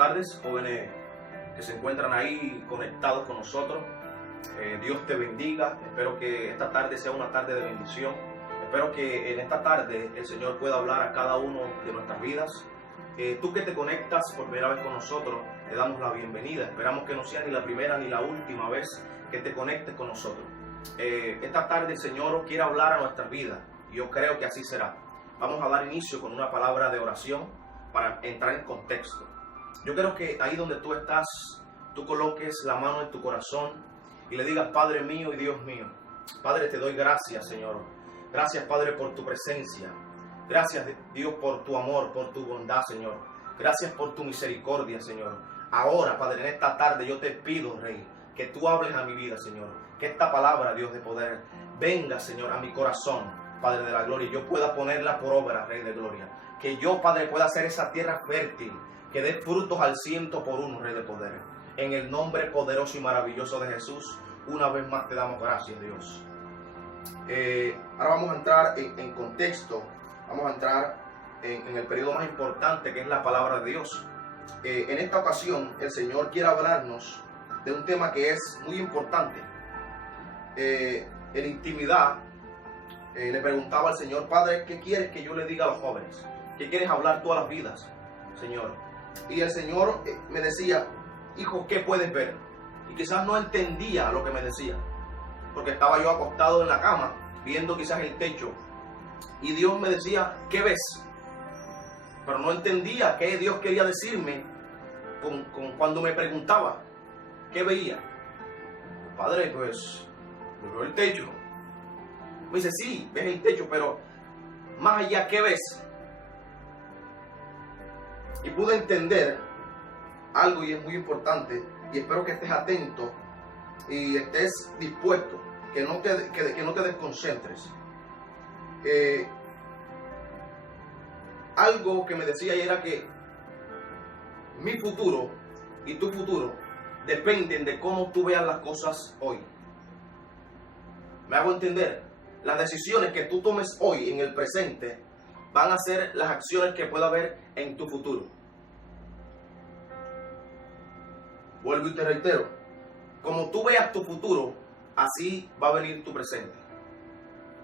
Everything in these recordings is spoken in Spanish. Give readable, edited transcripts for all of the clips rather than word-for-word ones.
tardes, jóvenes que se encuentran ahí conectados con nosotros. Dios te bendiga. Espero que esta tarde sea una tarde de bendición. Espero que en esta tarde el Señor pueda hablar a cada uno de nuestras vidas. Tú que te conectas por primera vez con nosotros, te damos la bienvenida. Esperamos que no sea ni la primera ni la última vez que te conectes con nosotros. Esta tarde el Señor quiere hablar a nuestras vidas y yo creo que así será. Vamos a dar inicio con una palabra de oración para entrar en contexto. Yo creo que ahí donde tú estás, tú coloques la mano en tu corazón y le digas: Padre mío y Dios mío, Padre, te doy gracias, Señor. Gracias, Padre, por tu presencia. Gracias, Dios, por tu amor, por tu bondad, Señor. Gracias por tu misericordia, Señor. Ahora, Padre, en esta tarde yo te pido, Rey, que tú hables a mi vida, Señor. Que esta palabra, Dios de poder, venga, Señor, a mi corazón, Padre de la gloria, y yo pueda ponerla por obra, Rey de gloria. Que yo, Padre, pueda hacer esa tierra fértil, que dé frutos al 100%, Rey de poder. En el nombre poderoso y maravilloso de Jesús, una vez más te damos gracias, Dios. Ahora vamos a entrar en contexto, vamos a entrar en el periodo más importante, que es la palabra de Dios. En esta ocasión, el Señor quiere hablarnos de un tema que es muy importante. En intimidad, le preguntaba al Señor: Padre, ¿qué quieres que yo le diga a los jóvenes? ¿Qué quieres hablar todas las vidas, Señor? Y el Señor me decía: hijo, ¿qué puedes ver? Y quizás no entendía lo que me decía, porque estaba yo acostado en la cama, viendo quizás el techo, y Dios me decía: ¿qué ves? Pero no entendía qué Dios quería decirme cuando me preguntaba qué veía. Padre, pues yo veo el techo. Me dice: sí, ves el techo, pero más allá, ¿qué ves? Y pude entender algo, y es muy importante, y espero que estés atento y estés dispuesto, que no te desconcentres. Algo que me decía era que mi futuro y tu futuro dependen de cómo tú veas las cosas hoy. ¿Me hago entender? Las decisiones que tú tomes hoy en el presente van a ser las acciones que pueda haber en tu futuro. Vuelvo y te reitero: como tú veas tu futuro, así va a venir tu presente.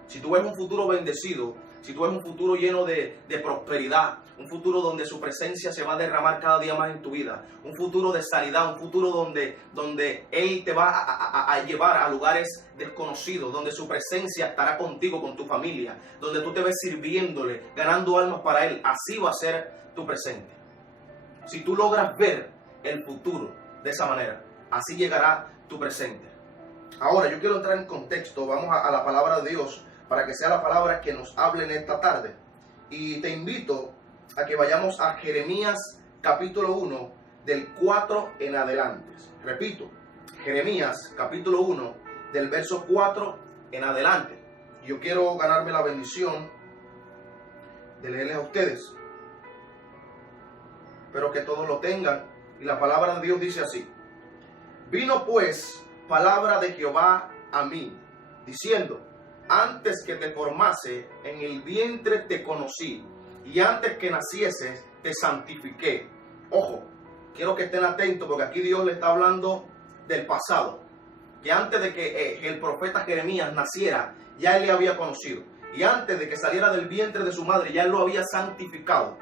Si tú ves un futuro bendecido, si tú ves un futuro lleno de prosperidad, un futuro donde su presencia se va a derramar cada día más en tu vida, un futuro de sanidad, un futuro donde Él te va a llevar a lugares desconocidos, donde su presencia estará contigo, con tu familia, donde tú te ves sirviéndole, ganando almas para Él, así va a ser tu presente. Si tú logras ver el futuro de esa manera, así llegará tu presente. Ahora yo quiero entrar en contexto. Vamos a la palabra de Dios, para que sea la palabra que nos hable en esta tarde. Y te invito a que vayamos a Jeremías capítulo 1, del 4 en adelante. Repito, Jeremías capítulo 1, del verso 4 en adelante. Yo quiero ganarme la bendición de leerles a ustedes. Espero que todos lo tengan. Y la palabra de Dios dice así: vino pues palabra de Jehová a mí, diciendo: antes que te formase en el vientre te conocí, y antes que nacieses te santifiqué. Ojo, quiero que estén atentos, porque aquí Dios le está hablando del pasado, que antes de que el profeta Jeremías naciera, ya él le había conocido, y antes de que saliera del vientre de su madre, ya él lo había santificado.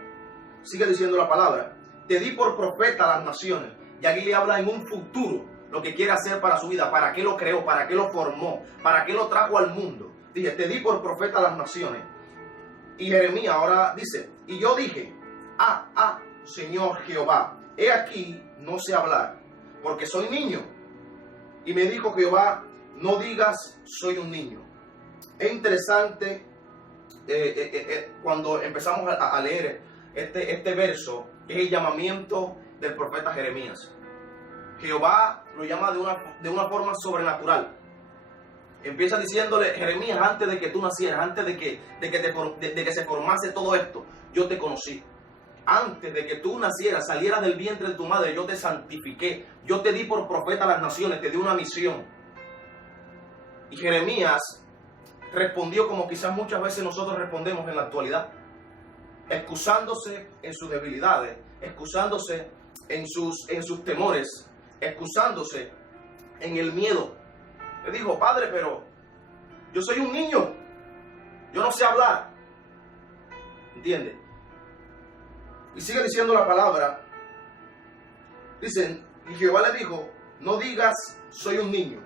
Sigue diciendo la palabra: te di por profeta a las naciones. Y aquí le habla en un futuro lo que quiere hacer para su vida, para qué lo creó, para qué lo formó, para qué lo trajo al mundo. Dije: te di por profeta a las naciones. Y Jeremías ahora dice: y yo dije: Señor Jehová, he aquí no sé hablar, porque soy niño. Y me dijo Jehová: no digas soy un niño. Es interesante cuando empezamos a leer este verso, es el llamamiento del profeta Jeremías. Jehová lo llama de una forma sobrenatural. Empieza diciéndole: Jeremías, antes de que tú nacieras, antes de que se formase todo esto, yo te conocí. Antes de que tú nacieras, salieras del vientre de tu madre, yo te santifiqué. Yo te di por profeta a las naciones, te di una misión. Y Jeremías respondió como quizás muchas veces nosotros respondemos en la actualidad, excusándose en sus debilidades, excusándose en sus temores, excusándose en el miedo. Le dijo: Padre, pero yo soy un niño, yo no sé hablar. ¿Entiende? Y sigue diciendo la palabra. Dicen, y Jehová le dijo: no digas soy un niño,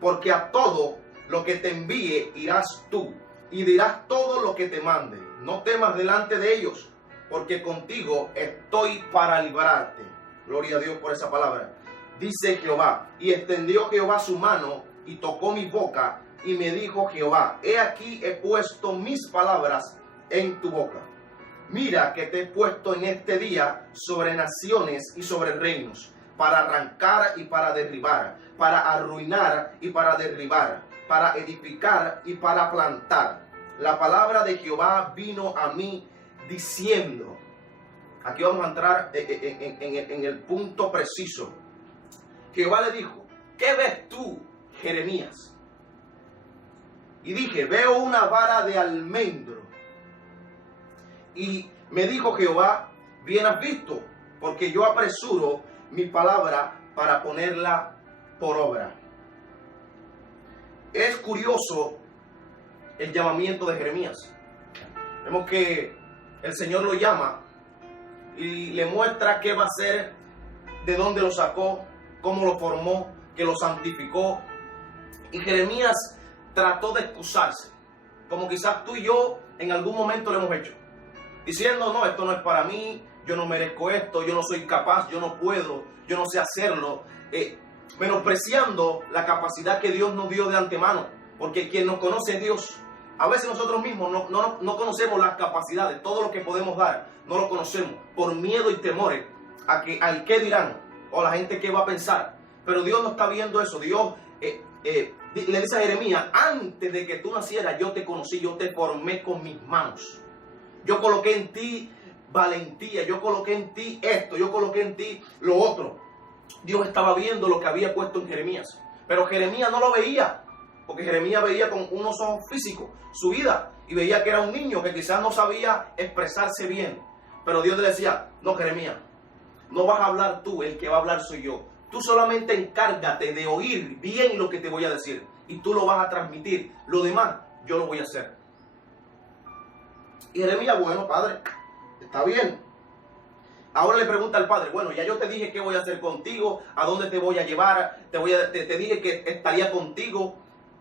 porque a todo lo que te envíe irás tú, y dirás todo lo que te mande. No temas delante de ellos, porque contigo estoy para librarte. Gloria a Dios por esa palabra. Dice Jehová: y extendió Jehová su mano y tocó mi boca, y me dijo Jehová: he aquí he puesto mis palabras en tu boca. Mira que te he puesto en este día sobre naciones y sobre reinos, para arrancar y para derribar, para arruinar y para derribar, para edificar y para plantar. La palabra de Jehová vino a mí diciendo. Aquí vamos a entrar en el punto preciso. Jehová le dijo: ¿qué ves tú, Jeremías? Y dije: veo una vara de almendro. Y me dijo Jehová: bien has visto, porque yo apresuro mi palabra para ponerla por obra. Es curioso el llamamiento de Jeremías. Vemos que el Señor lo llama y le muestra qué va a hacer, de dónde lo sacó, cómo lo formó, que lo santificó. Y Jeremías trató de excusarse, como quizás tú y yo en algún momento lo hemos hecho, diciendo: no, esto no es para mí, yo no merezco esto, yo no soy capaz, yo no puedo, yo no sé hacerlo, menospreciando la capacidad que Dios nos dio de antemano, porque quien nos conoce es Dios. A veces nosotros mismos no conocemos las capacidades, todo lo que podemos dar, no lo conocemos, por miedo y temores al qué dirán, o la gente que va a pensar. Pero Dios no está viendo eso. Dios le dice a Jeremías: antes de que tú nacieras, yo te conocí, yo te formé con mis manos. Yo coloqué en ti valentía, yo coloqué en ti esto, yo coloqué en ti lo otro. Dios estaba viendo lo que había puesto en Jeremías, pero Jeremías no lo veía, porque Jeremías veía con unos ojos físicos su vida y veía que era un niño que quizás no sabía expresarse bien. Pero Dios le decía: no, Jeremías, no vas a hablar tú, el que va a hablar soy yo. Tú solamente encárgate de oír bien lo que te voy a decir y tú lo vas a transmitir. Lo demás yo lo voy a hacer. Y Jeremías: bueno, padre, está bien. Ahora le pregunta al padre: bueno, ya yo te dije qué voy a hacer contigo, a dónde te voy a llevar, te dije que estaría contigo,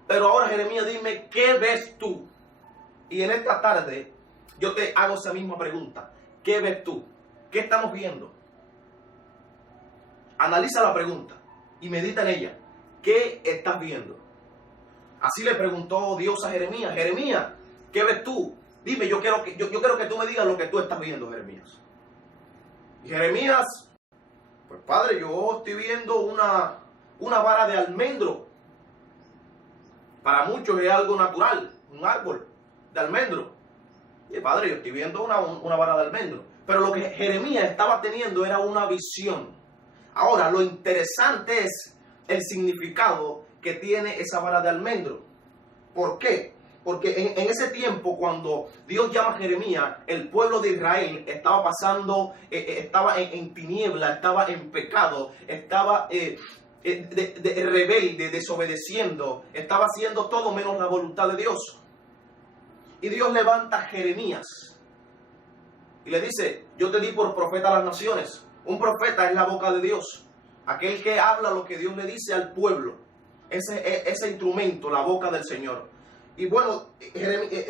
pero ahora, Jeremías, dime, ¿qué ves tú? Y en esta tarde yo te hago esa misma pregunta: ¿qué ves tú? ¿Qué estamos viendo? Analiza la pregunta y medita en ella. ¿Qué estás viendo? Así le preguntó Dios a Jeremías: Jeremías, ¿qué ves tú? Dime, yo quiero que tú me digas lo que tú estás viendo, Jeremías. Y Jeremías: pues padre, yo estoy viendo una vara de almendro. Para muchos es algo natural, un árbol de almendro. Y padre, yo estoy viendo una vara de almendro. Pero lo que Jeremías estaba teniendo era una visión. Ahora, lo interesante es el significado que tiene esa vara de almendro. ¿Por qué? Porque en ese tiempo, cuando Dios llama a Jeremías, el pueblo de Israel estaba pasando, estaba en tiniebla, estaba en pecado, estaba rebelde, desobedeciendo, estaba haciendo todo menos la voluntad de Dios. Y Dios levanta a Jeremías y le dice: yo te di por profeta a las naciones. Un profeta es la boca de Dios, aquel que habla lo que Dios le dice al pueblo. Ese instrumento, la boca del Señor. Y bueno,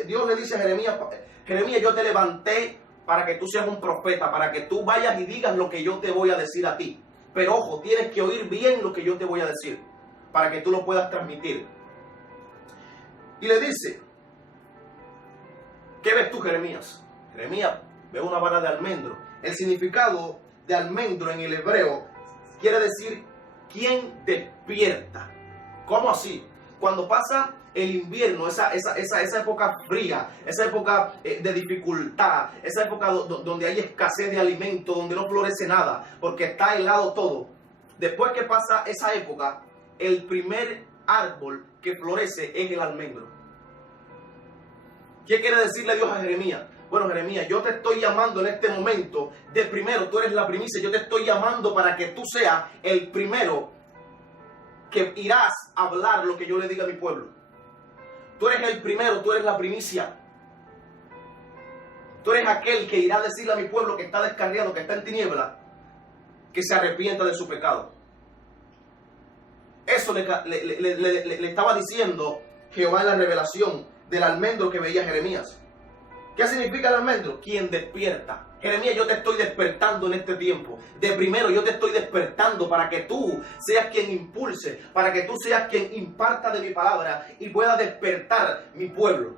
Dios le dice a Jeremías: Jeremías, yo te levanté para que tú seas un profeta, para que tú vayas y digas lo que yo te voy a decir a ti. Pero ojo, tienes que oír bien lo que yo te voy a decir, para que tú lo puedas transmitir. Y le dice: ¿qué ves tú, Jeremías? Jeremías ve una vara de almendro. El significado de almendro en el hebreo quiere decir quien despierta. ¿Cómo así? Cuando pasa el invierno, esa época fría, esa época de dificultad, esa época donde hay escasez de alimento, donde no florece nada, porque está helado todo. Después que pasa esa época, el primer árbol que florece es el almendro. ¿Qué quiere decirle Dios a Jeremías? bueno, Jeremías, yo te estoy llamando en este momento de primero, tú eres la primicia, yo te estoy llamando para que tú seas el primero que irás a hablar lo que yo le diga a mi pueblo. Tú eres el primero, tú eres la primicia. Tú eres aquel que irá a decirle a mi pueblo que está descarriado, que está en tiniebla, que se arrepienta de su pecado. Eso le estaba diciendo Jehová en la revelación del almendro que veía Jeremías. ¿Qué significa el almendro? Quien despierta. Jeremías, yo te estoy despertando en este tiempo. De primero yo te estoy despertando para que tú seas quien impulse, para que tú seas quien imparta de mi palabra y pueda despertar mi pueblo.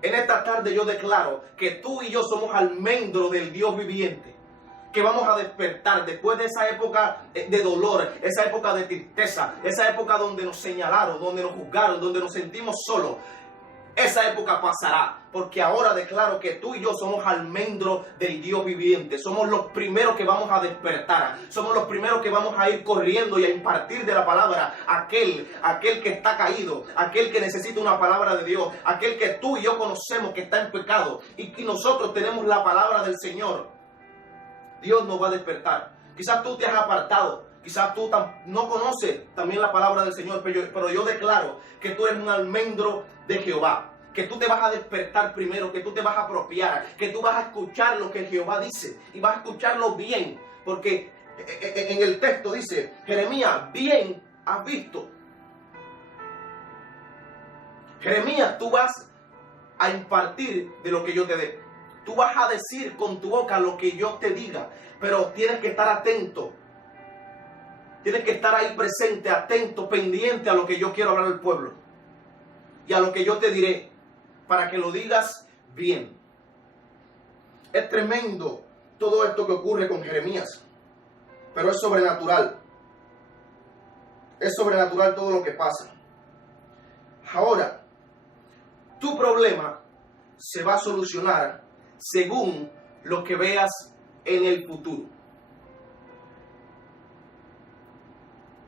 En esta tarde yo declaro que tú y yo somos almendro del Dios viviente, que vamos a despertar después de esa época de dolor, esa época de tristeza, esa época donde nos señalaron, donde nos juzgaron, donde nos sentimos solos. Esa época pasará, porque ahora declaro que tú y yo somos almendro del Dios viviente. Somos los primeros que vamos a despertar. Somos los primeros que vamos a ir corriendo y a impartir de la palabra a aquel que está caído, aquel que necesita una palabra de Dios, aquel que tú y yo conocemos que está en pecado y nosotros tenemos la palabra del Señor. Dios nos va a despertar. Quizás tú te has apartado. Quizás tú no conoces también la palabra del Señor, pero yo declaro que tú eres un almendro de Jehová, que tú te vas a despertar primero, que tú te vas a apropiar, que tú vas a escuchar lo que Jehová dice y vas a escucharlo bien, porque en el texto dice, Jeremías, bien has visto. Jeremías, tú vas a impartir de lo que yo te dé. Tú vas a decir con tu boca lo que yo te diga, pero tienes que estar atento. Tienes que estar ahí presente, atento, pendiente a lo que yo quiero hablar al pueblo. Y a lo que yo te diré, para que lo digas bien. Es tremendo todo esto que ocurre con Jeremías, pero es sobrenatural. Es sobrenatural todo lo que pasa. Ahora, tu problema se va a solucionar según lo que veas en el futuro.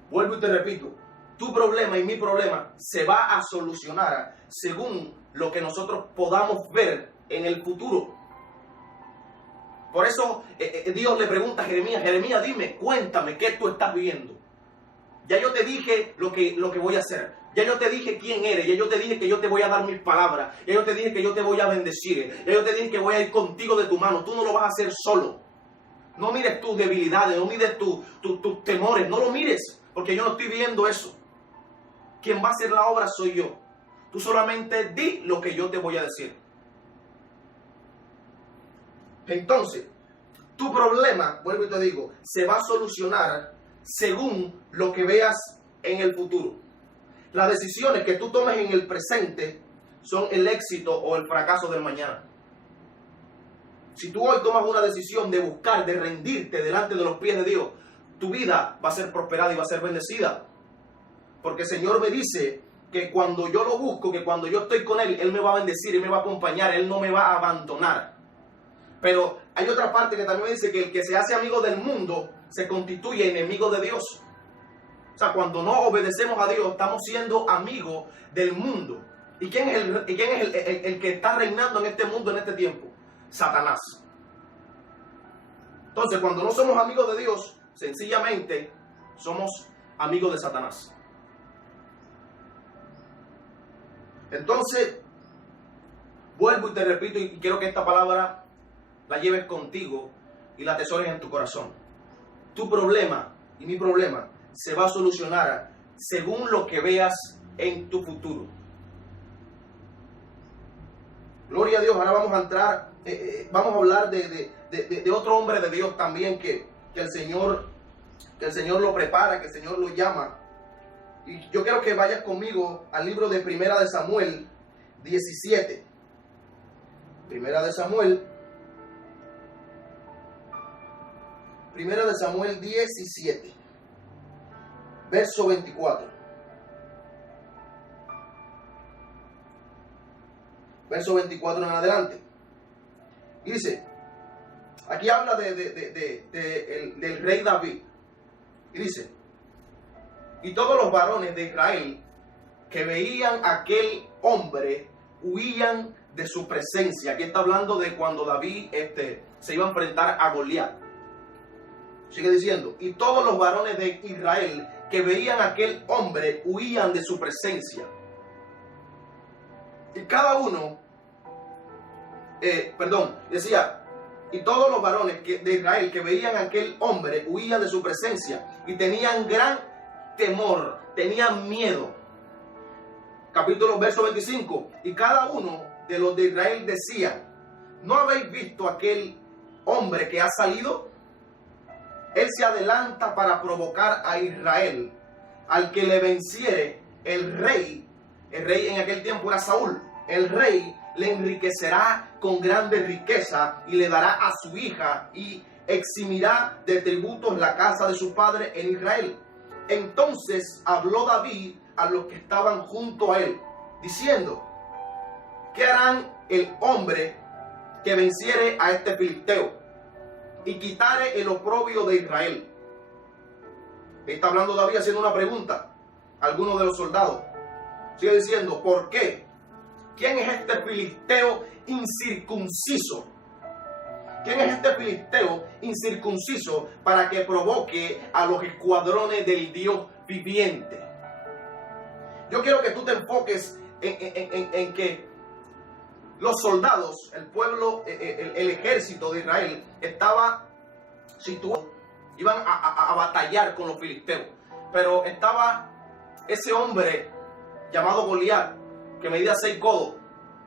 Vuelvo y te repito, tu problema y mi problema se va a solucionar según lo que nosotros podamos ver en el futuro. Por eso Dios le pregunta a Jeremías, Jeremías, dime, cuéntame qué tú estás viendo. Ya yo te dije lo que voy a hacer. Ya yo te dije quién eres. Ya yo te dije que yo te voy a dar mis palabras. Ya yo te dije que yo te voy a bendecir. Ya yo te dije que voy a ir contigo de tu mano. Tú no lo vas a hacer solo. No mires tus debilidades, no mires tus temores, no lo mires. Porque yo no estoy viendo eso. Quien va a hacer la obra soy yo. Tú solamente di lo que yo te voy a decir. Entonces, tu problema, vuelvo y te digo, se va a solucionar según lo que veas en el futuro. Las decisiones que tú tomes en el presente son el éxito o el fracaso del mañana. Si tú hoy tomas una decisión de buscar, de rendirte delante de los pies de Dios, tu vida va a ser prosperada y va a ser bendecida. Porque el Señor me dice que cuando yo lo busco, que cuando yo estoy con Él, Él me va a bendecir, Él me va a acompañar, Él no me va a abandonar. Pero hay otra parte que también dice que el que se hace amigo del mundo se constituye enemigo de Dios. O sea, cuando no obedecemos a Dios, estamos siendo amigos del mundo. ¿Y quién es el que está reinando en este mundo en este tiempo? Satanás. Entonces, cuando no somos amigos de Dios, sencillamente somos amigos de Satanás. Entonces, vuelvo y te repito, y quiero que esta palabra la lleves contigo y la atesores en tu corazón. Tu problema y mi problema se va a solucionar según lo que veas en tu futuro. Gloria a Dios. Ahora vamos a entrar, vamos a hablar de otro hombre de Dios también que el Señor lo prepara, que el Señor lo llama. Y yo quiero que vayas conmigo al libro de Primera de Samuel 17. Primera de Samuel 17. Verso 24. Verso 24 en adelante. Y dice, aquí habla del rey David. Y dice, y todos los varones de Israel que veían a aquel hombre huían de su presencia. Aquí está hablando de cuando David se iba a enfrentar a Goliat. Sigue diciendo, y todos los varones de Israel que veían a aquel hombre huían de su presencia. Y cada uno, decía, y todos los varones de Israel que veían a aquel hombre huían de su presencia y tenían gran temor, tenían miedo. Capítulo verso 25, y cada uno de los de Israel decía, ¿no habéis visto aquel hombre que ha salido? Él se adelanta para provocar a Israel. Al que le venciere, el rey en aquel tiempo era Saúl, el rey le enriquecerá con grande riqueza y le dará a su hija y eximirá de tributos la casa de su padre en Israel. Entonces habló David a los que estaban junto a él, diciendo, ¿qué harán el hombre que venciere a este filisteo y quitare el oprobio de Israel? Está hablando David haciendo una pregunta a algunos de los soldados. Sigue diciendo, ¿por qué? ¿Quién es este filisteo incircunciso? ¿Quién es este filisteo incircunciso para que provoque a los escuadrones del Dios viviente? Yo quiero que tú te enfoques en que los soldados, el pueblo, el ejército de Israel estaba situado, iban a batallar con los filisteos, pero estaba ese hombre llamado Goliat, que medía 6 codos,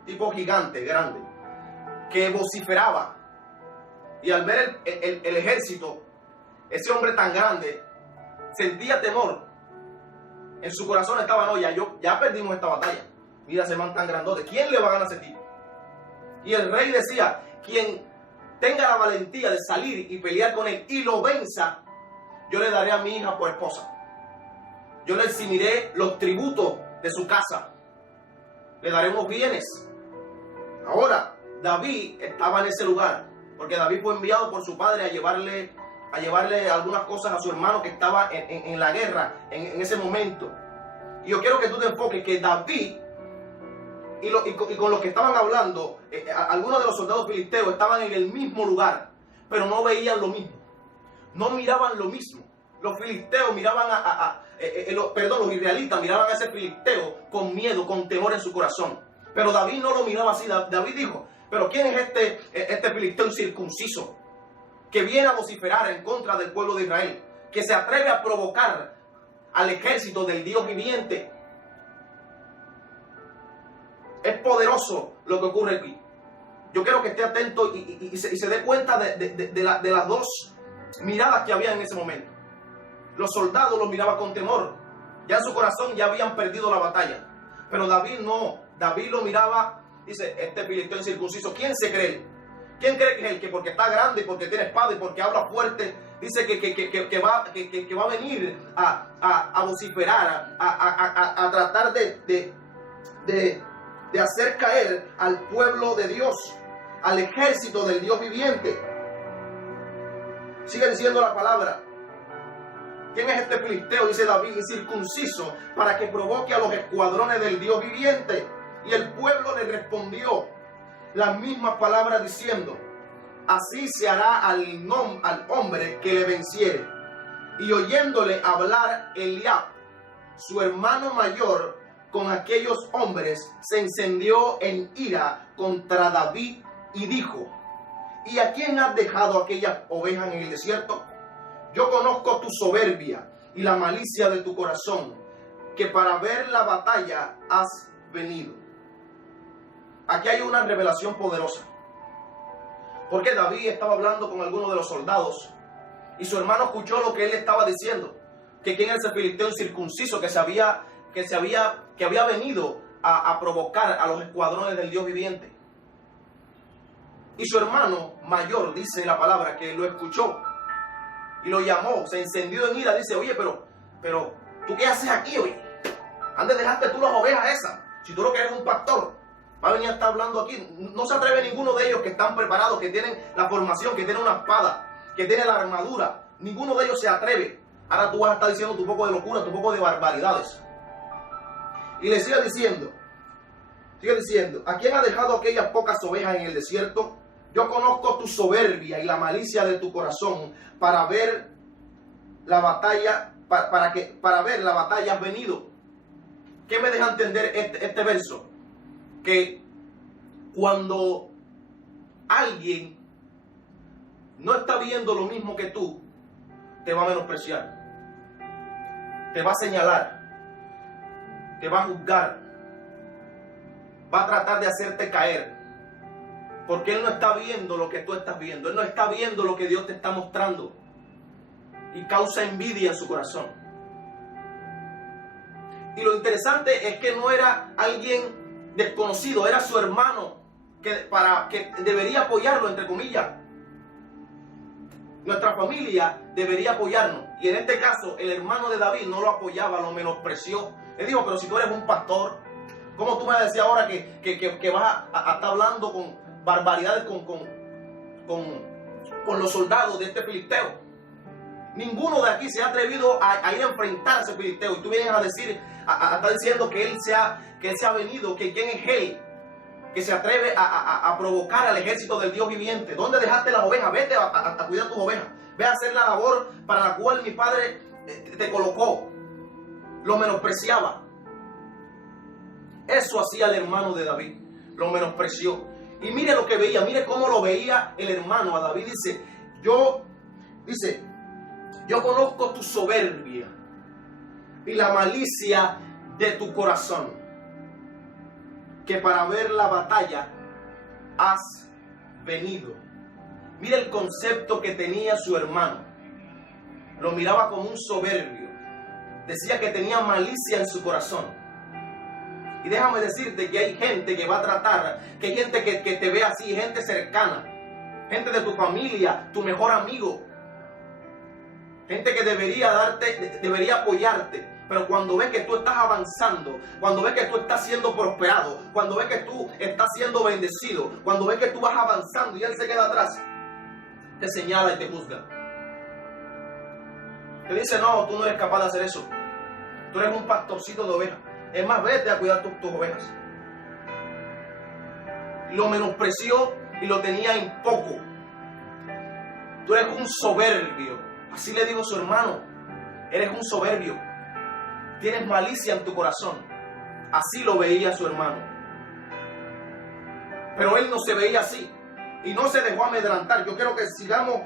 tipo gigante, grande, que vociferaba, y al ver el ejército, ese hombre tan grande, sentía temor. En su corazón estaba, no, ya perdimos esta batalla. Mira ese man tan grandote, ¿quién le va a ganar a ese tipo? Y el rey decía, quien tenga la valentía de salir y pelear con él y lo venza, yo le daré a mi hija por esposa. Yo le eximiré los tributos de su casa. Le daré unos bienes. Ahora, David estaba en ese lugar, porque David fue enviado por su padre a llevarle algunas cosas a su hermano que estaba en la guerra en ese momento. Y yo quiero que tú te enfoques que David y con los que estaban hablando, algunos de los soldados filisteos estaban en el mismo lugar, pero no veían lo mismo, no miraban lo mismo. Los filisteos miraban los israelitas miraban a ese filisteo con miedo, con temor en su corazón. Pero David no lo miraba así. David dijo, pero ¿quién es este filisteo incircunciso que viene a vociferar en contra del pueblo de Israel, que se atreve a provocar al ejército del Dios viviente? Es poderoso lo que ocurre aquí. Yo quiero que esté atento y se dé cuenta de las dos miradas que había en ese momento. Los soldados los miraban con temor. Ya en su corazón ya habían perdido la batalla. Pero David no. David lo miraba, dice, este filisteo incircunciso, ¿quién se cree? ¿Quién cree que es él? Que porque está grande, porque tiene espada y porque habla fuerte, dice que va a venir a vociferar, a tratar de hacer caer al pueblo de Dios, al ejército del Dios viviente. Sigue diciendo la palabra. ¿Quién es este filisteo? Dice David, incircunciso, para que provoque a los escuadrones del Dios viviente. Y el pueblo le respondió las mismas palabras diciendo, así se hará al hombre que le venciere. Y oyéndole hablar Eliab, su hermano mayor, con aquellos hombres, se encendió en ira contra David y dijo, ¿y a quién has dejado aquellas ovejas en el desierto? Yo conozco tu soberbia y la malicia de tu corazón, que para ver la batalla has venido. Aquí hay una revelación poderosa. Porque David estaba hablando con algunos de los soldados y su hermano escuchó lo que él estaba diciendo, que quién es ese filisteo incircunciso que había venido a provocar a los escuadrones del Dios viviente. Y su hermano mayor, dice la palabra, que lo escuchó y lo llamó, se encendió en ira, dice, oye, pero ¿tú qué haces aquí hoy? ¿Dónde dejaste tú las ovejas esas? Si tú lo que eres un pastor, va a venir a estar hablando aquí. No se atreve ninguno de ellos que están preparados, que tienen la formación, que tienen una espada, que tienen la armadura. Ninguno de ellos se atreve. Ahora tú vas a estar diciendo tu poco de locura, tu poco de barbaridades. Y le sigue diciendo, Sigue diciendo, ¿a quién ha dejado aquellas pocas ovejas en el desierto? Yo conozco tu soberbia y la malicia de tu corazón para ver la batalla, para ver la batalla has venido. ¿Qué me deja entender este verso? Que cuando alguien no está viendo lo mismo que tú, te va a menospreciar, te va a señalar, te va a juzgar, va a tratar de hacerte caer, porque él no está viendo lo que tú estás viendo, él no está viendo lo que Dios te está mostrando, y causa envidia en su corazón. Y lo interesante es que no era alguien desconocido, era su hermano, que debería apoyarlo, entre comillas. Nuestra familia debería apoyarnos. Y en este caso, el hermano de David no lo apoyaba, lo menospreció. Le dijo, pero si tú eres un pastor, ¿cómo tú me vas a decir ahora que vas a estar hablando con barbaridades con los soldados de este filisteo? Ninguno de aquí se ha atrevido a ir a enfrentar a ese filisteo. Y tú vienes a decir, a estar diciendo que él se ha venido, que quién es él, que se atreve a provocar al ejército del Dios viviente. ¿Dónde dejaste las ovejas? Vete a cuidar tus ovejas. Ve a hacer la labor para la cual mi padre te colocó. Lo menospreciaba. Eso hacía el hermano de David. Lo menospreció. Y mire lo que veía, mire cómo lo veía el hermano a David. Yo conozco tu soberbia y la malicia de tu corazón, que para ver la batalla has venido. Mira el concepto que tenía su hermano. Lo miraba como un soberbio. Decía que tenía malicia en su corazón. Y déjame decirte que hay gente que va a tratar, que hay gente que te ve así, gente cercana, gente de tu familia, tu mejor amigo, gente que debería apoyarte. Pero cuando ves que tú estás avanzando, cuando ves que tú estás siendo prosperado, cuando ves que tú estás siendo bendecido, cuando ves que tú vas avanzando y él se queda atrás, te señala y te juzga. Te dice, no, tú no eres capaz de hacer eso. Tú eres un pastorcito de ovejas. Es más, vete a cuidar tus ovejas. Lo menospreció y lo tenía en poco. Tú eres un soberbio. Así le digo a su hermano. Eres un soberbio. Tienes malicia en tu corazón. Así lo veía su hermano. Pero él no se veía así. Y no se dejó amedrentar. Yo quiero que sigamos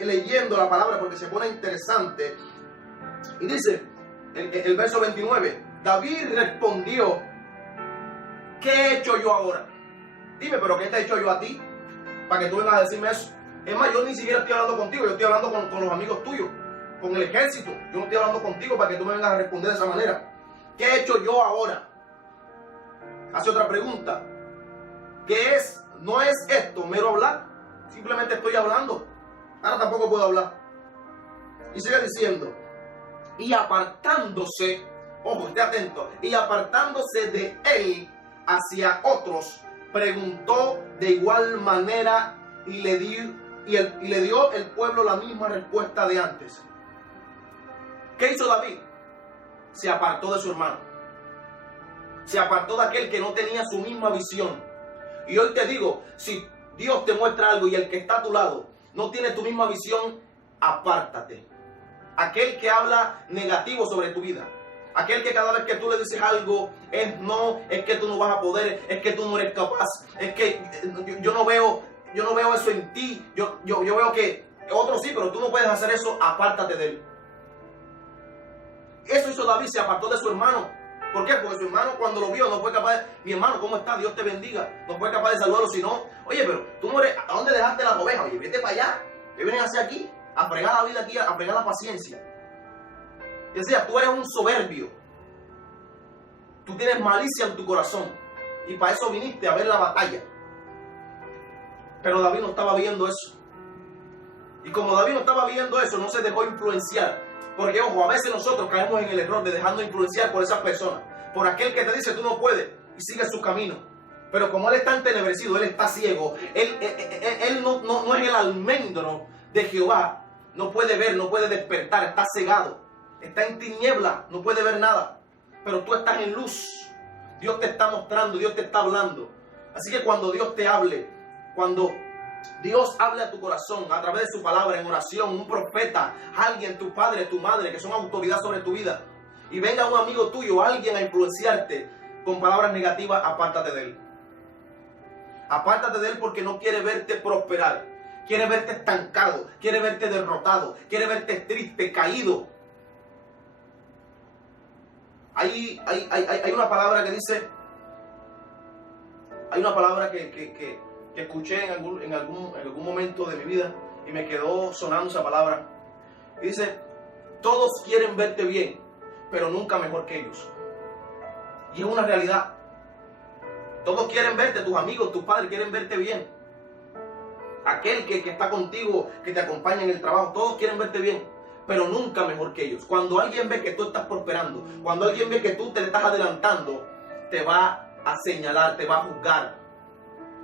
leyendo la palabra porque se pone interesante. Y dice el verso 29. David respondió, ¿qué he hecho yo ahora? Dime, pero ¿qué te he hecho yo a ti? Para que tú vengas a decirme eso. Es más, yo ni siquiera estoy hablando contigo. Yo estoy hablando con los amigos tuyos, con el ejército. Yo no estoy hablando contigo para que tú me vengas a responder de esa manera. ¿Qué he hecho yo ahora? Hace otra pregunta. ¿Qué es? No es esto mero hablar. Simplemente estoy hablando. Ahora tampoco puedo hablar. Y sigue diciendo. Y apartándose, ojo, esté atento. Y apartándose de él hacia otros, preguntó de igual manera y le dio el pueblo la misma respuesta de antes. ¿Qué hizo David? Se apartó de su hermano. Se apartó de aquel que no tenía su misma visión. Y hoy te digo, si Dios te muestra algo y el que está a tu lado no tiene tu misma visión, apártate. Aquel que habla negativo sobre tu vida. Aquel que cada vez que tú le dices algo es no, es que tú no vas a poder, es que tú no eres capaz, es que yo no veo eso en ti, yo veo que otros sí, pero tú no puedes hacer eso, apártate de él. Eso hizo David, se apartó de su hermano. ¿Por qué? Porque su hermano cuando lo vio no fue capaz de, mi hermano, ¿cómo está? Dios te bendiga. No fue capaz de saludarlo, sino, oye, pero tú no eres, ¿a dónde dejaste las ovejas? Oye, vete para allá, ¿qué vienes a hacer aquí? A fregar la vida aquí, a fregar la paciencia. Y decía, tú eres un soberbio. Tú tienes malicia en tu corazón. Y para eso viniste a ver la batalla. Pero David no estaba viendo eso. Y como David no estaba viendo eso, no se dejó influenciar. Porque, ojo, a veces nosotros caemos en el error de dejarnos influenciar por esas personas. Por aquel que te dice, tú no puedes, y sigue su camino. Pero como él está entenebrecido, él está ciego, él no es el almendro de Jehová. No puede ver, no puede despertar, está cegado. Está en tiniebla, no puede ver nada. Pero tú estás en luz. Dios te está mostrando, Dios te está hablando. Así que cuando Dios te hable, cuando Dios hable a tu corazón a través de su palabra, en oración, un profeta, alguien, tu padre, tu madre, que son autoridad sobre tu vida, y venga un amigo tuyo, alguien a influenciarte con palabras negativas, apártate de él. Apártate de él porque no quiere verte prosperar. Quiere verte estancado, quiere verte derrotado, quiere verte triste, caído. Hay una palabra que dice, hay una palabra que escuché en algún momento de mi vida y me quedó sonando esa palabra. Dice, todos quieren verte bien, pero nunca mejor que ellos. Y es una realidad. Todos quieren verte, tus amigos, tus padres quieren verte bien. Aquel que está contigo, que te acompaña en el trabajo, todos quieren verte bien, pero nunca mejor que ellos. Cuando alguien ve que tú estás prosperando, cuando alguien ve que tú te le estás adelantando, te va a señalar, te va a juzgar.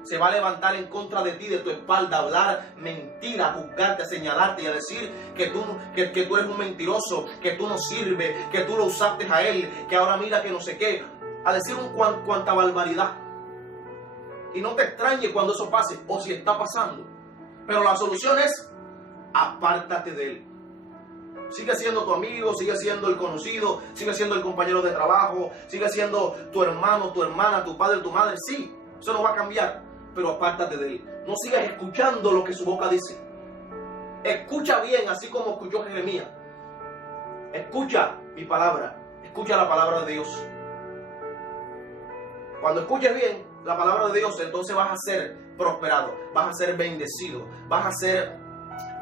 Se va a levantar en contra de ti, de tu espalda, a hablar mentira, a juzgarte, a señalarte y a decir que tú eres un mentiroso, que tú no sirves, que tú lo usaste a él, que ahora mira que no sé qué. A decir cuanta barbaridad. Y no te extrañe cuando eso pase, o si está pasando. Pero la solución es, apártate de él. Sigue siendo tu amigo, sigue siendo el conocido, sigue siendo el compañero de trabajo, sigue siendo tu hermano, tu hermana, tu padre, tu madre. Sí, eso no va a cambiar, pero apártate de él. No sigas escuchando lo que su boca dice. Escucha bien, así como escuchó Jeremías. Escucha mi palabra, escucha la palabra de Dios. Cuando escuches bien la palabra de Dios, entonces vas a ser prosperado, vas a ser bendecido, vas a ser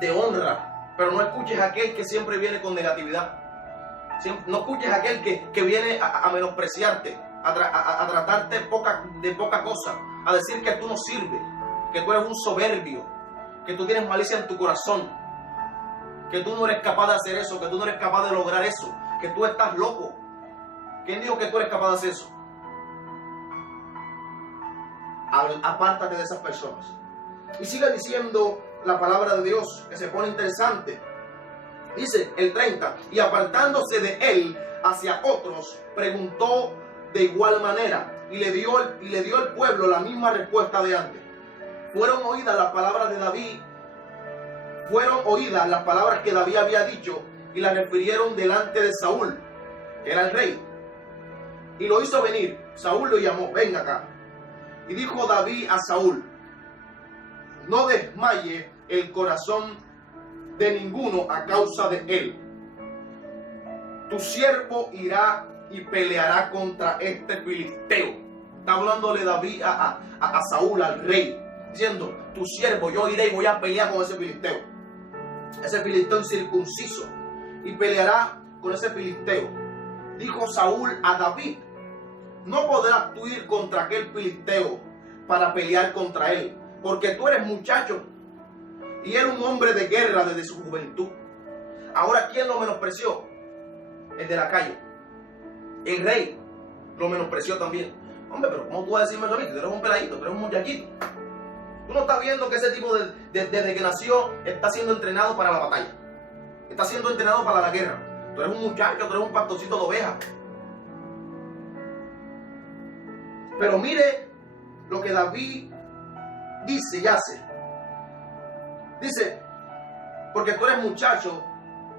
de honra. Pero no escuches a aquel que siempre viene con negatividad. No escuches a aquel que viene a menospreciarte, a tratarte de poca cosa, a decir que tú no sirves, que tú eres un soberbio, que tú tienes malicia en tu corazón, que tú no eres capaz de hacer eso, que tú no eres capaz de lograr eso, que tú estás loco. ¿Quién dijo que tú eres capaz de hacer eso? Apártate de esas personas. Y sigue diciendo la palabra de Dios, que se pone interesante. Dice el 30, y apartándose de él hacia otros, preguntó de igual manera, y le dio al pueblo la misma respuesta de antes. Fueron oídas las palabras de David, fueron oídas las palabras que David había dicho, y las refirieron delante de Saúl, que era el rey. Y lo hizo venir. Saúl lo llamó, ven acá. Y dijo David a Saúl, no desmaye el corazón de ninguno a causa de él. Tu siervo irá y peleará contra este filisteo. Está hablándole David a Saúl, al rey, diciendo, tu siervo, yo iré y voy a pelear con ese filisteo. Ese filisteo incircunciso. Y peleará con ese filisteo. Dijo Saúl a David, no podrás tú ir contra aquel filisteo para pelear contra él, porque tú eres muchacho y era un hombre de guerra desde su juventud. Ahora, ¿quién lo menospreció? El de la calle. El rey lo menospreció también. Hombre, pero ¿cómo tú vas a decirme eso a mí? Tú eres un peladito, tú eres un muchachito. Tú no estás viendo que ese tipo desde que nació está siendo entrenado para la batalla. Está siendo entrenado para la guerra. Tú eres un muchacho, tú eres un pastorcito de ovejas. Pero mire lo que David dice y hace. Dice, porque tú eres muchacho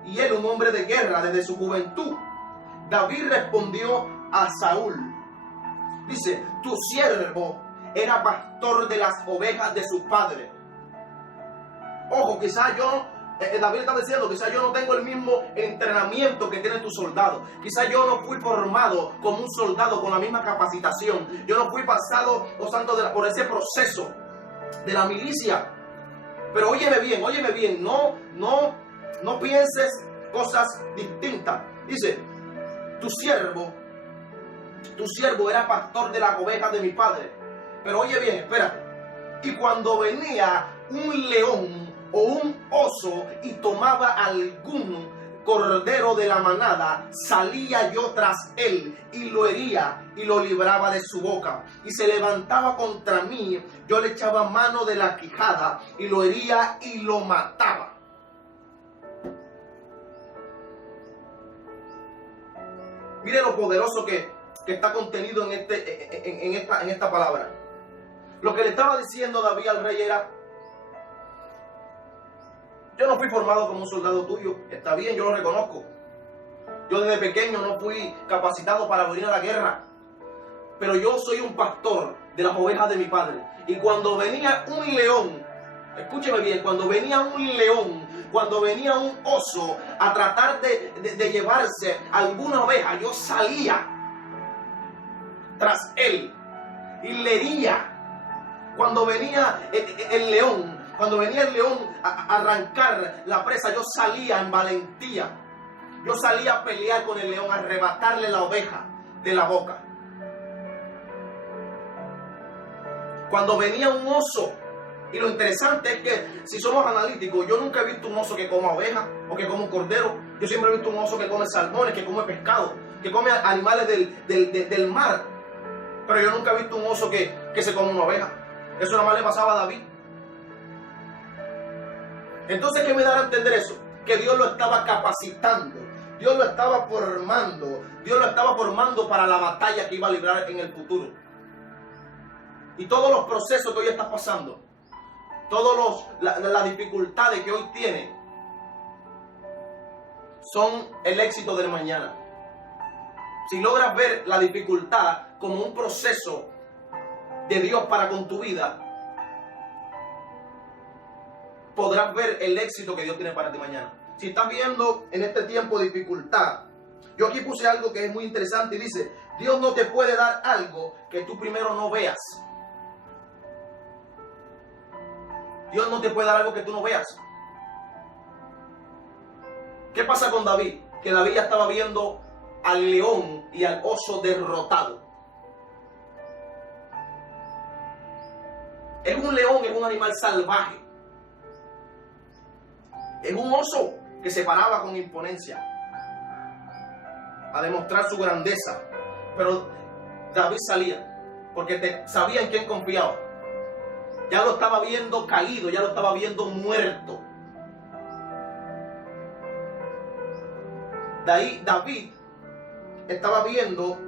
y él un hombre de guerra desde su juventud. David respondió a Saúl. Dice, tu siervo era pastor de las ovejas de su padre. Ojo, quizás David está diciendo, quizás yo no tengo el mismo entrenamiento que tienen tus soldados. Quizás yo no fui formado como un soldado con la misma capacitación. Yo no fui pasado, por ese proceso de la milicia. Pero óyeme bien, no pienses cosas distintas. Dice, tu siervo era pastor de las ovejas de mi padre. Pero oye bien, espérate. Y cuando venía un león o un oso y tomaba algún cordero de la manada, salía yo tras él y lo hería y lo libraba de su boca. Y se levantaba contra mí, yo le echaba mano de la quijada y lo hería y lo mataba. Mire lo poderoso que que está contenido en esta palabra. Lo que le estaba diciendo David al rey era: yo no fui formado como un soldado tuyo, está bien, yo lo reconozco. Yo desde pequeño no fui capacitado para venir a la guerra, pero yo soy un pastor de las ovejas de mi padre. Y cuando venía un león, escúcheme bien, cuando venía un león, cuando venía un oso a tratar de llevarse alguna oveja, yo salía tras él y le hería. Cuando venía el león a arrancar la presa, yo salía en valentía. Yo salía a pelear con el león, a arrebatarle la oveja de la boca. Cuando venía un oso, y lo interesante es que si somos analíticos, yo nunca he visto un oso que coma oveja o que coma un cordero. Yo siempre he visto un oso que come salmones, que come pescado, que come animales del mar. Pero yo nunca he visto un oso que se come una oveja. Eso nada más le pasaba a David. Entonces, ¿qué me da a entender eso? Que Dios lo estaba capacitando, Dios lo estaba formando para la batalla que iba a librar en el futuro. Y todos los procesos que hoy estás pasando, las dificultades que hoy tienes, son el éxito del mañana. Si logras ver la dificultad como un proceso de Dios para con tu vida, podrás ver el éxito que Dios tiene para ti mañana. Si estás viendo en este tiempo dificultad, yo aquí puse algo que es muy interesante y dice: Dios no te puede dar algo que tú primero no veas. Dios no te puede dar algo que tú no veas. ¿Qué pasa con David? Que David ya estaba viendo al león y al oso derrotado. Es un león, es un animal salvaje. Es un oso que se paraba con imponencia a demostrar su grandeza. Pero David salía porque sabía en quién confiaba. Ya lo estaba viendo caído, ya lo estaba viendo muerto. De ahí David estaba viendo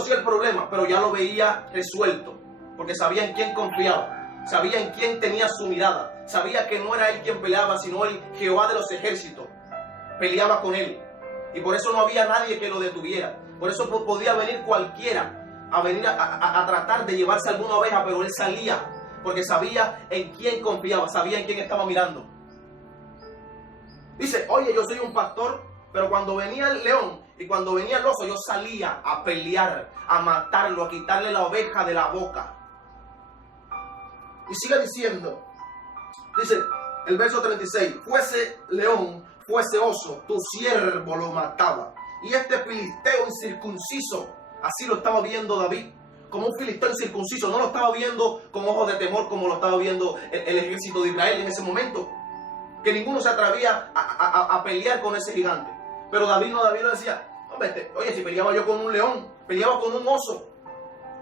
sí el problema, pero ya lo veía resuelto, porque sabía en quién confiaba, sabía en quién tenía su mirada, sabía que no era él quien peleaba, sino el Jehová de los ejércitos peleaba con él, y por eso no había nadie que lo detuviera. Por eso podía venir cualquiera a tratar de llevarse alguna oveja, pero él salía porque sabía en quién confiaba, sabía en quién estaba mirando. Dice: oye, yo soy un pastor, pero cuando venía el león y cuando venía el oso, yo salía a pelear, a matarlo, a quitarle la oveja de la boca. Y sigue diciendo, dice el verso 36: fuese león, fuese oso, tu siervo lo mataba. Y este filisteo incircunciso, así lo estaba viendo David, como un filisteo incircunciso. No lo estaba viendo con ojos de temor como lo estaba viendo el ejército de Israel en ese momento, que ninguno se atrevía a pelear con ese gigante. Pero David lo decía: oye, si peleaba yo con un león, peleaba con un oso,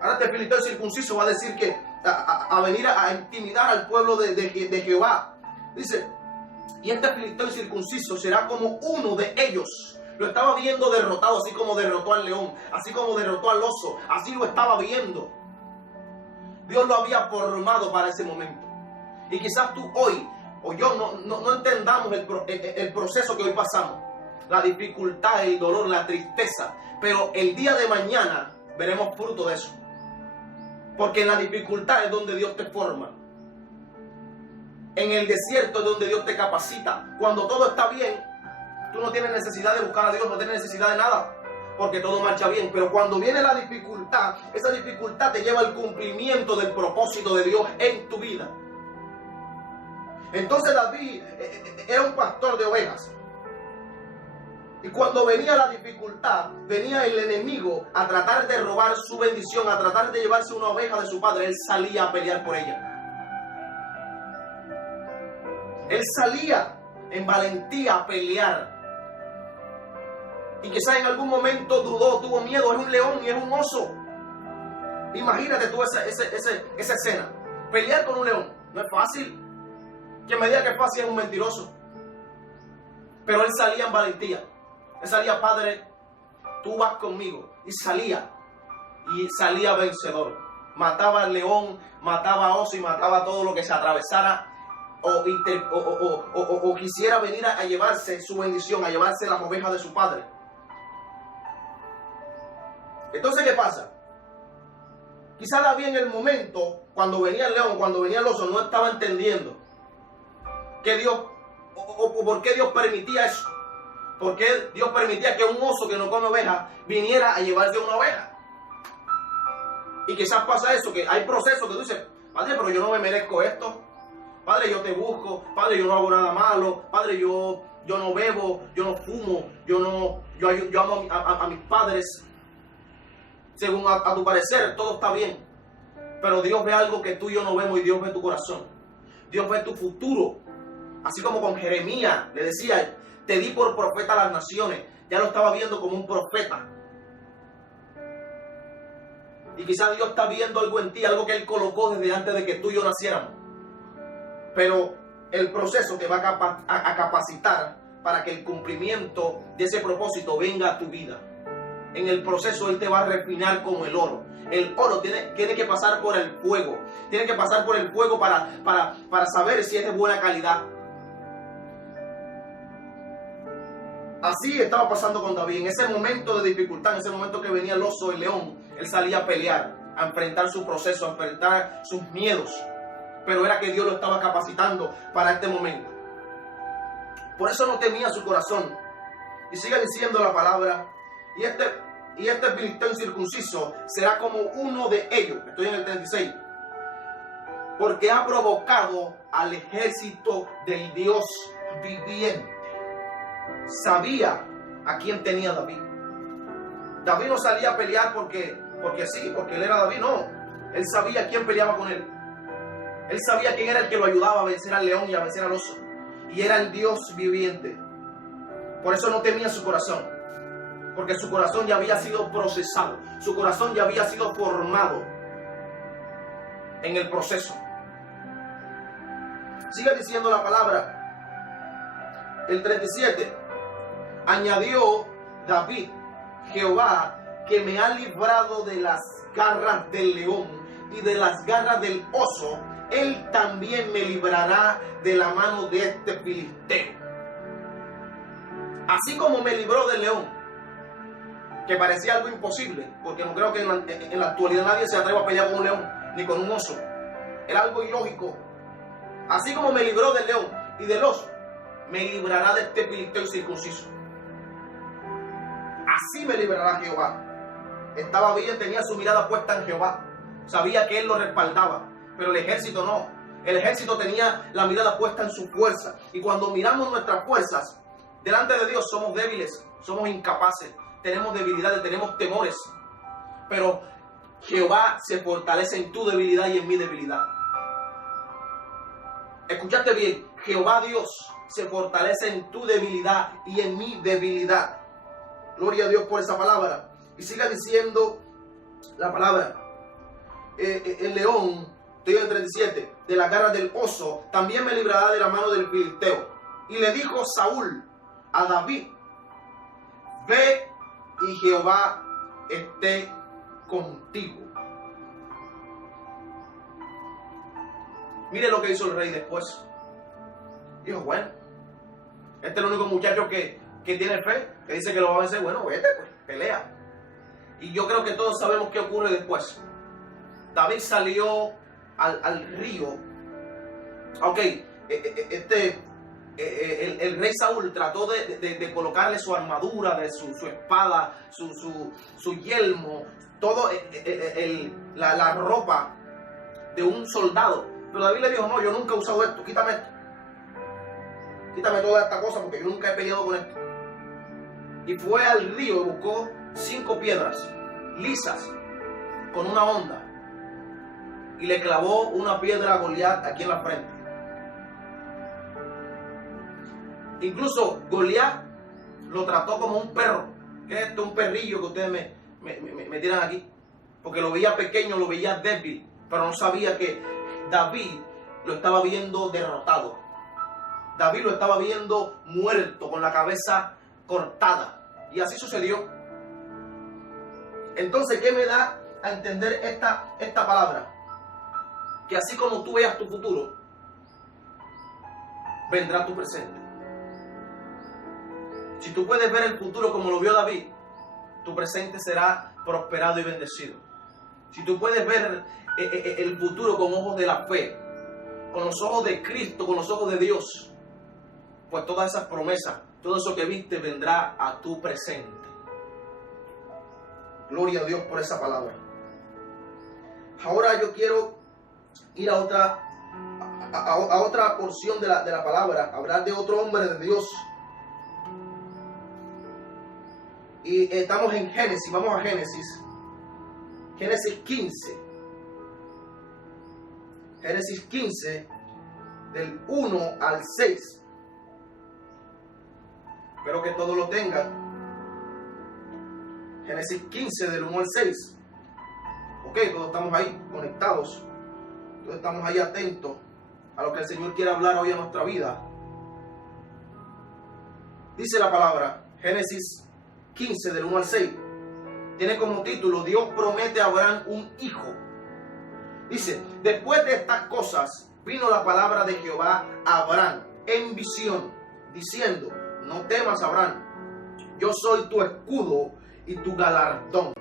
ahora este filisteo circunciso va a decir que a venir a intimidar al pueblo de Jehová. Dice: y este filisteo incircunciso será como uno de ellos. Lo estaba viendo derrotado, así como derrotó al león, así como derrotó al oso, así lo estaba viendo. Dios lo había formado para ese momento. Y quizás tú hoy o yo no entendamos el proceso que hoy pasamos, la dificultad, el dolor, la tristeza, pero el día de mañana veremos fruto de eso, porque en la dificultad es donde Dios te forma, en el desierto es donde Dios te capacita. Cuando todo está bien, tú no tienes necesidad de buscar a Dios, no tienes necesidad de nada, porque todo marcha bien. Pero cuando viene la dificultad, esa dificultad te lleva al cumplimiento del propósito de Dios en tu vida. Entonces David era un pastor de ovejas. Y cuando venía la dificultad, venía el enemigo a tratar de robar su bendición, a tratar de llevarse una oveja de su padre, él salía a pelear por ella. Él salía en valentía a pelear. Y quizás en algún momento dudó, tuvo miedo. Es un león y es un oso. Imagínate tú esa escena. Pelear con un león no es fácil. Quien me diga que es fácil es un mentiroso. Pero él salía en valentía. Él salía: Padre, tú vas conmigo. Y salía vencedor. Mataba al león, mataba a oso y mataba todo lo que se atravesara o quisiera venir a llevarse su bendición, a llevarse las ovejas de su padre. Entonces, ¿qué pasa? Quizá David en el momento, cuando venía el león, cuando venía el oso, no estaba entendiendo que Dios, o por qué Dios permitía eso. ¿Por qué Dios permitía que un oso que no come ovejas viniera a llevarse una oveja? Y quizás pasa eso, que hay procesos que tú dices, Padre, pero yo no me merezco esto. Padre, yo te busco. Padre, yo no hago nada malo. Padre, yo no bebo, yo no fumo, yo amo a mis padres. Según a tu parecer, todo está bien. Pero Dios ve algo que tú y yo no vemos, y Dios ve tu corazón. Dios ve tu futuro. Así como con Jeremías le decía, te di por profeta a las naciones. Ya lo estaba viendo como un profeta. Y quizás Dios está viendo algo en ti, algo que Él colocó desde antes de que tú y yo naciéramos. Pero el proceso te va a capacitar para que el cumplimiento de ese propósito venga a tu vida. En el proceso Él te va a refinar como el oro. El oro tiene que pasar por el fuego. Tiene que pasar por el fuego para saber si es de buena calidad. Así estaba pasando con David. En ese momento de dificultad, en ese momento que venía el oso, el león, él salía a pelear, a enfrentar su proceso, a enfrentar sus miedos. Pero era que Dios lo estaba capacitando para este momento. Por eso no temía su corazón. Y sigue diciendo la palabra. Y este filisteo incircunciso será como uno de ellos. Estoy en el 36. Porque ha provocado al ejército del Dios viviente. Sabía a quién tenía David. David no salía a pelear porque él era David, no. Él sabía quién peleaba con él. Él sabía quién era el que lo ayudaba a vencer al león y a vencer al oso. Y era el Dios viviente. Por eso no temía su corazón. Porque su corazón ya había sido procesado. Su corazón ya había sido formado en el proceso. Sigue diciendo la palabra. El 37. Añadió David, Jehová, que me ha librado de las garras del león y de las garras del oso, Él también me librará de la mano de este filisteo. Así como me libró del león, que parecía algo imposible, porque no creo que en la actualidad nadie se atreva a pelear con un león, ni con un oso. Era algo ilógico. Así como me libró del león y del oso, me librará de este filisteo incircunciso. Así me librará Jehová. Estaba bien, tenía su mirada puesta en Jehová. Sabía que Él lo respaldaba. Pero el ejército no. El ejército tenía la mirada puesta en su fuerza. Y cuando miramos nuestras fuerzas, delante de Dios somos débiles, somos incapaces, tenemos debilidades, tenemos temores. Pero Jehová se fortalece en tu debilidad y en mi debilidad. Escuchaste bien, Jehová Dios se fortalece en tu debilidad y en mi debilidad. Gloria a Dios por esa palabra. Y siga diciendo la palabra. El león, estoy en el 37, de la garra del oso, también me librará de la mano del filisteo. Y le dijo Saúl a David, ve y Jehová esté contigo. Mire lo que hizo el rey después. Dijo, bueno, este es el único muchacho que tiene fe, que dice que lo va a vencer. Bueno, vete pues, pelea. Y yo creo que todos sabemos qué ocurre después. David salió al río. Ok, el rey Saúl trató de colocarle su armadura, de su espada, su yelmo, todo la ropa de un soldado. Pero David le dijo, no, yo nunca he usado esto, quítame esto. Quítame toda esta cosa porque yo nunca he peleado con esto. Y fue al río y buscó 5 piedras lisas con una honda. Y le clavó una piedra a Goliat aquí en la frente. Incluso Goliat lo trató como un perro. ¿Qué es esto? Un perrillo que ustedes me tiran aquí. Porque lo veía pequeño, lo veía débil. Pero no sabía que David lo estaba viendo derrotado. David lo estaba viendo muerto, con la cabeza cortada. Y así sucedió. Entonces, ¿qué me da a entender esta palabra? Que así como tú veas tu futuro, vendrá tu presente. Si tú puedes ver el futuro como lo vio David, tu presente será prosperado y bendecido. Si tú puedes ver el futuro con ojos de la fe, con los ojos de Cristo, con los ojos de Dios, pues todas esas promesas, todo eso que viste vendrá a tu presente. Gloria a Dios por esa palabra. Ahora yo quiero ir a otra porción de la palabra, hablar de otro hombre de Dios. Y estamos en Génesis, vamos a Génesis 15. Génesis 15, del 1 al 6. Espero que todos lo tengan. Génesis 15, del 1 al 6. Ok, todos estamos ahí conectados. Todos estamos ahí atentos a lo que el Señor quiere hablar hoy en nuestra vida. Dice la palabra, Génesis 15, del 1 al 6. Tiene como título, Dios promete a Abraham un hijo. Dice, después de estas cosas, vino la palabra de Jehová a Abraham en visión, diciendo, no temas, Abraham, yo soy tu escudo y tu galardón.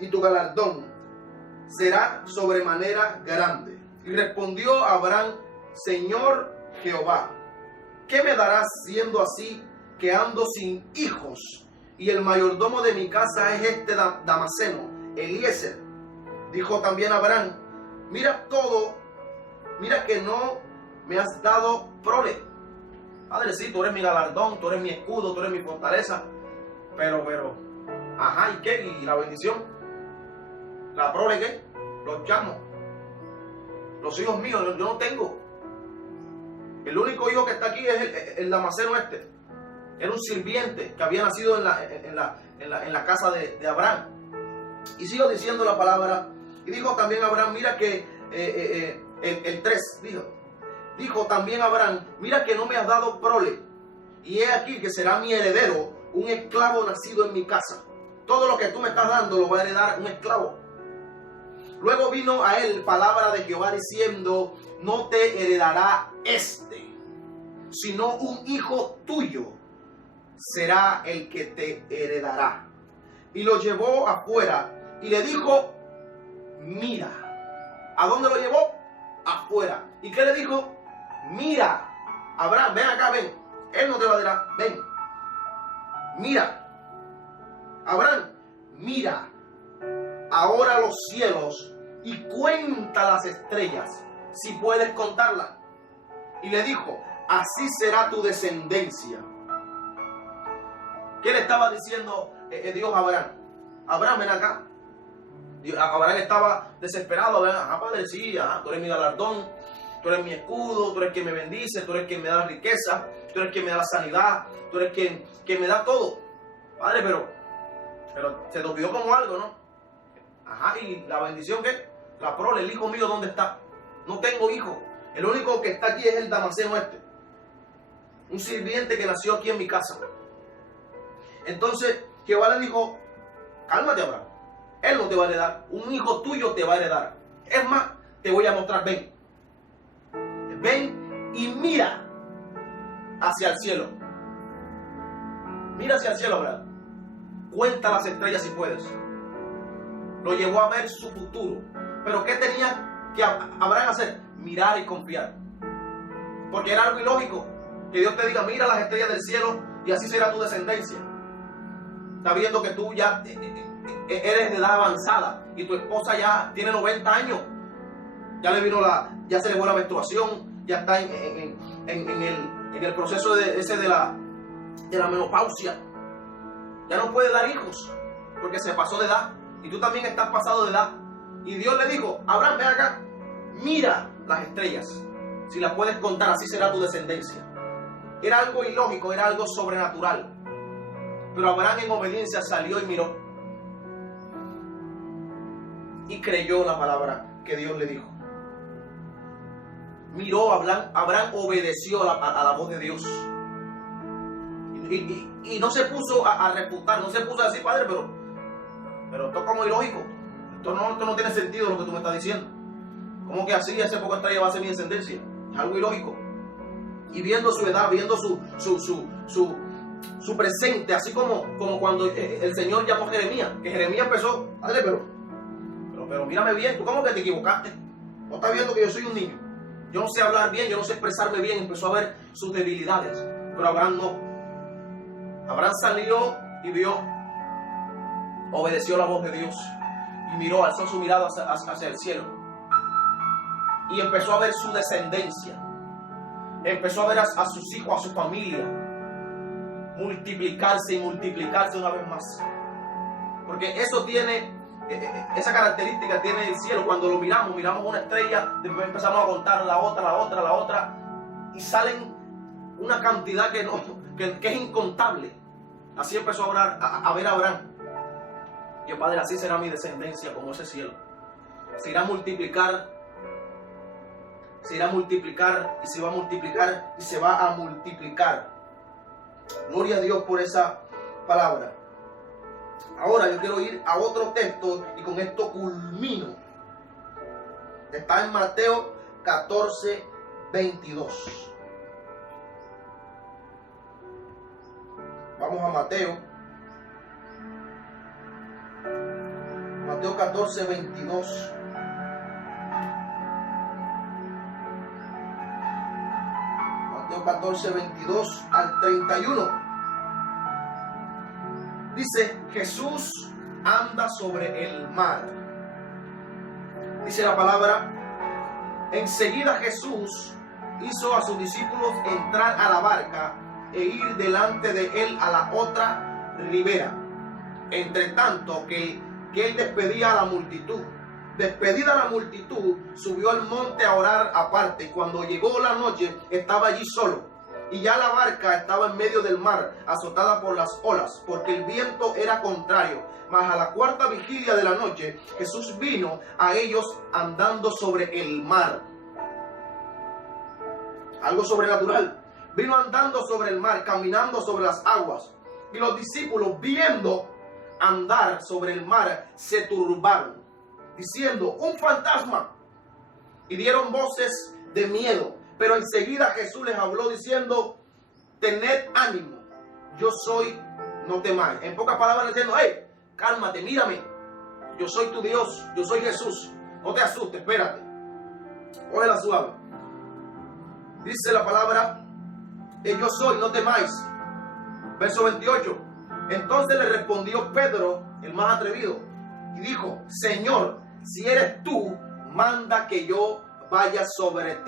Y tu galardón será sobremanera grande. Y respondió Abraham, Señor Jehová, ¿qué me darás siendo así que ando sin hijos? Y el mayordomo de mi casa es este Damaseno, Eliezer. Dijo también Abraham, mira que no me has dado prole. Padre, sí, tú eres mi galardón, tú eres mi escudo, tú eres mi fortaleza. Pero, ajá, ¿y qué? ¿Y la bendición? ¿La prole qué? Los chamos. Los hijos míos, yo no tengo. El único hijo que está aquí es el Damaseno este. Era un sirviente que había nacido en la casa de Abraham. Y sigo diciendo la palabra. Y dijo también Abraham, mira que, el 3, dijo también Abraham, mira que no me has dado prole. Y he aquí que será mi heredero, un esclavo nacido en mi casa. Todo lo que tú me estás dando lo va a heredar un esclavo. Luego vino a él palabra de Jehová diciendo, no te heredará sino un hijo tuyo será el que te heredará. Y lo llevó afuera y le dijo, mira. ¿A dónde lo llevó? Afuera. ¿Y qué le dijo? Mira, Abraham, ven acá, ven. Él no te va a dar, ven. Mira, Abraham, mira ahora los cielos y cuenta las estrellas, si puedes contarlas. Y le dijo, así será tu descendencia. ¿Qué le estaba diciendo Dios a Abraham? Abraham, ven acá. Abraham estaba desesperado. Padre, sí, tú eres mi galardón, tú eres mi escudo, tú eres quien me bendice, tú eres quien me da la riqueza, tú eres quien me da la sanidad, tú eres quien me da todo. Padre, pero se te olvidó como algo, ¿no? Ajá, ¿y la bendición qué? La prole, el hijo mío, ¿dónde está? No tengo hijo. El único que está aquí es el Damaseno este. Un sirviente que nació aquí en mi casa. Entonces Jehová le dijo, cálmate, Abraham. Él no te va a heredar. Un hijo tuyo te va a heredar. Es más, te voy a mostrar. Ven. Ven y mira hacia el cielo. Mira hacia el cielo, Abraham. Cuenta las estrellas si puedes. Lo llevó a ver su futuro. Pero ¿qué tenía que Abraham hacer? Mirar y confiar. Porque era algo ilógico que Dios te diga, mira las estrellas del cielo y así será tu descendencia. Está viendo que tú ya eres de edad avanzada y tu esposa ya tiene 90 años. Ya se le fue la menstruación, ya está en el proceso de la menopausia. Ya no puede dar hijos porque se pasó de edad. Y tú también estás pasado de edad. Y Dios le dijo, Abraham, ven acá, mira las estrellas. Si las puedes contar, así será tu descendencia. Era algo ilógico, era algo sobrenatural. Pero Abraham en obediencia salió y miró. Y creyó la palabra que Dios le dijo. Miró, Abraham obedeció a la voz de Dios. Y no se puso a refutar, no se puso a decir, Padre, pero esto es como ilógico. Esto no tiene sentido lo que tú me estás diciendo. ¿Cómo que así ese poco estrella va a ser mi descendencia? Es algo ilógico. Y viendo su edad, viendo su presente, así como cuando el Señor llamó a Jeremías, que Jeremías empezó, Padre, pero mírame bien, tú cómo que te equivocaste. No estás viendo que yo soy un niño. Yo no sé hablar bien, yo no sé expresarme bien. Empezó a ver sus debilidades. Pero Abraham no. Abraham salió y vio, obedeció la voz de Dios y miró, alzó su mirada hacia el cielo y empezó a ver su descendencia. Empezó a ver a sus hijos, a su familia multiplicarse y multiplicarse una vez más. Porque eso tiene, esa característica tiene el cielo. Cuando lo miramos una estrella, después empezamos a contar la otra, y salen una cantidad que es incontable. Así empezó a ver a Abraham. Y el Padre, así será mi descendencia como ese cielo. Se irá a multiplicar, y se va a multiplicar, y se va a multiplicar. Gloria a Dios por esa palabra. Ahora yo quiero ir a otro texto y con esto culmino. Está en Mateo 14, 22. Vamos a Mateo 14, 22. Mateo 14, 22 al 31. Dice, Jesús anda sobre el mar. Dice la palabra, enseguida Jesús hizo a sus discípulos entrar a la barca e ir delante de él a la otra ribera. Entre tanto que él despedía a la multitud. Despedida la multitud, subió al monte a orar aparte. Y cuando llegó la noche, estaba allí solo. Y ya la barca estaba en medio del mar, azotada por las olas, porque el viento era contrario. Mas a la cuarta vigilia de la noche, Jesús vino a ellos andando sobre el mar. Algo sobrenatural. Vino andando sobre el mar, caminando sobre las aguas. Y los discípulos, viendo andar sobre el mar, se turbaron, diciendo, un fantasma. Y dieron voces de miedo. Pero enseguida Jesús les habló diciendo, tened ánimo, yo soy, no temáis. En pocas palabras diciendo, hey, cálmate, mírame, yo soy tu Dios, yo soy Jesús, no te asustes, espérate, cógela suave. Dice la palabra, yo soy, no temáis. Verso 28. Entonces le respondió Pedro, el más atrevido, y dijo, Señor, si eres tú, manda que yo vaya sobre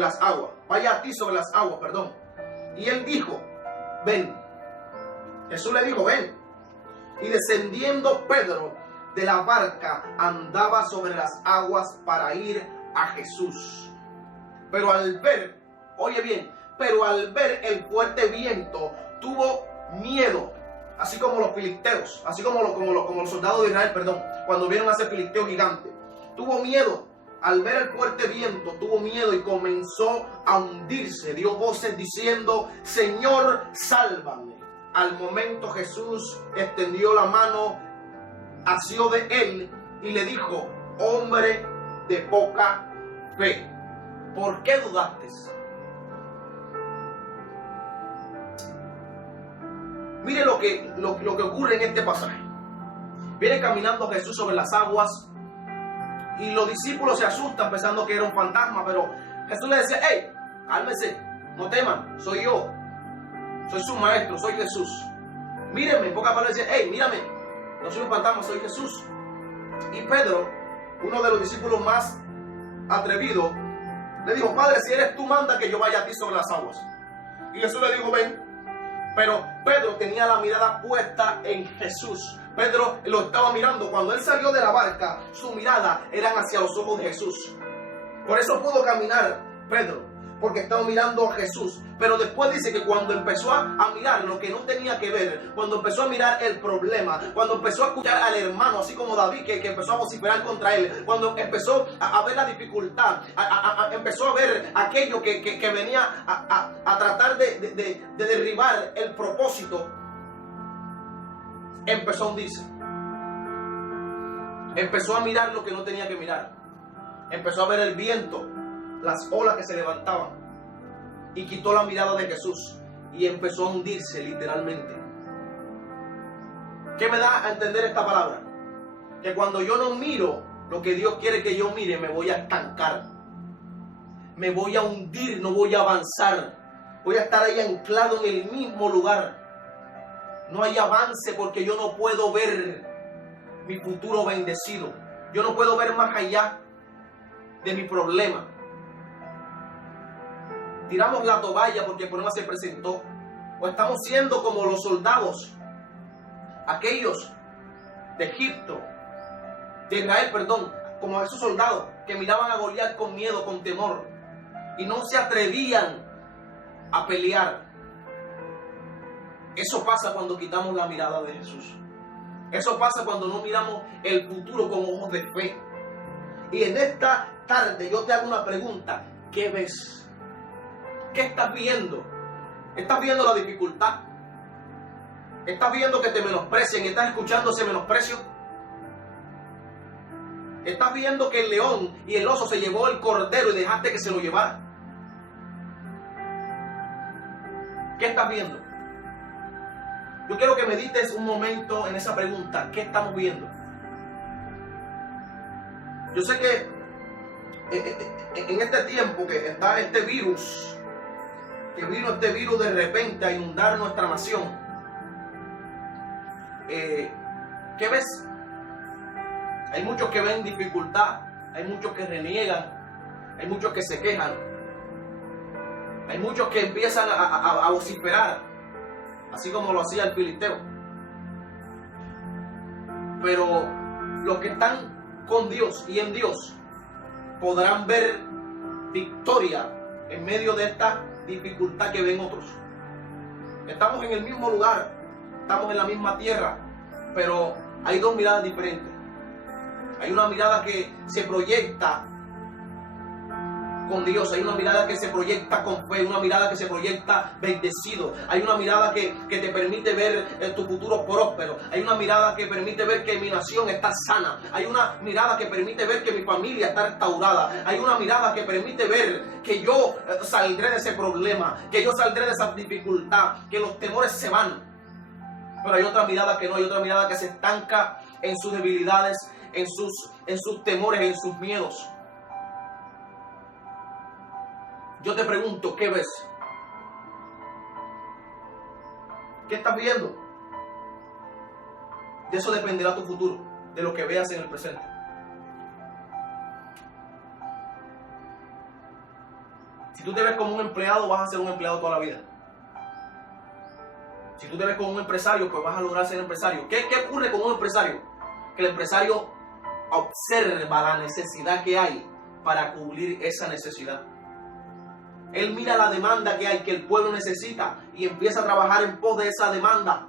las aguas. Vaya a ti sobre las aguas, perdón. Y él dijo, ven. Jesús le dijo, ven. Y descendiendo Pedro de la barca, andaba sobre las aguas para ir a Jesús. Pero al ver, oye bien, el fuerte viento, tuvo miedo. Así como los filisteos, así como los soldados de Israel, perdón, cuando vieron a ese filisteo gigante. Tuvo miedo. Al ver el fuerte viento, tuvo miedo y comenzó a hundirse. Dio voces diciendo, Señor, sálvame. Al momento Jesús extendió la mano, asió de él y le dijo, hombre de poca fe, ¿por qué dudaste? Mire lo que ocurre en este pasaje. Viene caminando Jesús sobre las aguas. Y los discípulos se asustan pensando que era un fantasma, pero Jesús le decía, hey, cálmese, no teman, soy yo, soy su maestro, soy Jesús. Mírenme, en pocas palabras decía, hey, mírame, no soy un fantasma, soy Jesús. Y Pedro, uno de los discípulos más atrevidos, le dijo, Padre, si eres tú, manda que yo vaya a ti sobre las aguas. Y Jesús le dijo, ven. Pero Pedro tenía la mirada puesta en Jesús. Pedro lo estaba mirando. Cuando él salió de la barca, su mirada era hacia los ojos de Jesús. Por eso pudo caminar Pedro. porque estaba mirando a Jesús. Pero después dice que cuando empezó a mirar lo que no tenía que ver, cuando empezó a mirar el problema, cuando empezó a escuchar al hermano, así como David, que empezó a vociferar contra él, cuando empezó a ver la dificultad, empezó a ver aquello que venía a tratar de derribar el propósito, empezó a hundirse. Empezó a mirar lo que no tenía que mirar. Empezó a ver el viento, las olas que se levantaban, y quitó la mirada de Jesús y empezó a hundirse literalmente. ¿Qué me da a entender esta palabra? Que cuando yo no miro lo que Dios quiere que yo mire, me voy a estancar, me voy a hundir, no voy a avanzar, voy a estar ahí anclado en el mismo lugar. No hay avance porque yo no puedo ver mi futuro bendecido. Yo no puedo ver más allá de mi problema. Tiramos la toalla porque el problema se presentó. O estamos siendo como los soldados, aquellos de Egipto, de Israel, perdón, como esos soldados que miraban a Goliat con miedo, con temor, y no se atrevían a pelear. Eso pasa cuando quitamos la mirada de Jesús. Eso pasa cuando no miramos el futuro con ojos de fe. Y en esta tarde yo te hago una pregunta. ¿Qué ves? ¿Qué estás viendo? ¿Estás viendo la dificultad? ¿Estás viendo que te menosprecian? ¿Estás escuchando ese menosprecio? ¿Estás viendo que el león y el oso se llevó el cordero y dejaste que se lo llevara? ¿Qué estás viendo? Yo quiero que medites un momento en esa pregunta. ¿Qué estamos viendo? Yo sé que en este tiempo que está este virus, que vino este virus de repente a inundar nuestra nación, ¿qué ves? Hay muchos que ven dificultad, hay muchos que reniegan, hay muchos que se quejan, hay muchos que empiezan a vociferar, así como lo hacía el filisteo. Pero los que están con Dios y en Dios podrán ver victoria en medio de esta dificultad que ven otros. Estamos en el mismo lugar, estamos en la misma tierra, pero hay dos miradas diferentes. Hay una mirada que se proyecta con Dios, hay una mirada que se proyecta con fe, una mirada que se proyecta bendecido, hay una mirada que te permite ver tu futuro próspero, hay una mirada que permite ver que mi nación está sana, hay una mirada que permite ver que mi familia está restaurada, hay una mirada que permite ver que yo saldré de ese problema, que yo saldré de esa dificultad, que los temores se van. Pero hay otra mirada que no, hay otra mirada que se estanca en sus debilidades, en sus temores, en sus miedos. Yo te pregunto, ¿qué ves? ¿Qué estás viendo? De eso dependerá tu futuro, de lo que veas en el presente. Si tú te ves como un empleado, vas a ser un empleado toda la vida. Si tú te ves como un empresario, pues vas a lograr ser empresario. ¿Qué ocurre con un empresario? Que el empresario observa la necesidad que hay para cubrir esa necesidad. Él mira la demanda que hay, que el pueblo necesita, y empieza a trabajar en pos de esa demanda.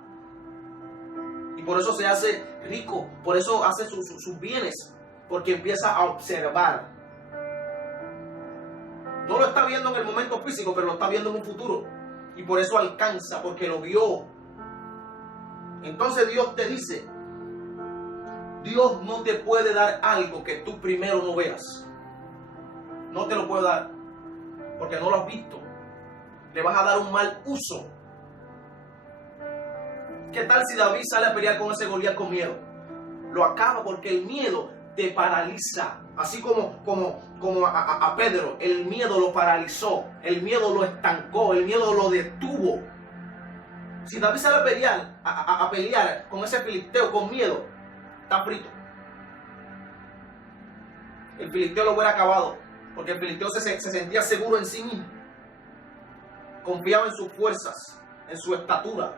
Y por eso se hace rico, por eso hace sus bienes, porque empieza a observar. No lo está viendo en el momento físico, pero lo está viendo en un futuro. Y por eso alcanza, porque lo vio. Entonces Dios te dice, Dios no te puede dar algo que tú primero no veas. No te lo puede dar, porque no lo has visto. Le vas a dar un mal uso. ¿Qué tal si David sale a pelear con ese Goliat con miedo? Lo acaba, porque el miedo te paraliza. Así como a Pedro, el miedo lo paralizó, el miedo lo estancó, el miedo lo detuvo. Si David sale a pelear con ese filisteo con miedo, está frito. El filisteo lo hubiera acabado, porque el filisteo se sentía seguro en sí mismo. Confiaba en sus fuerzas, en su estatura.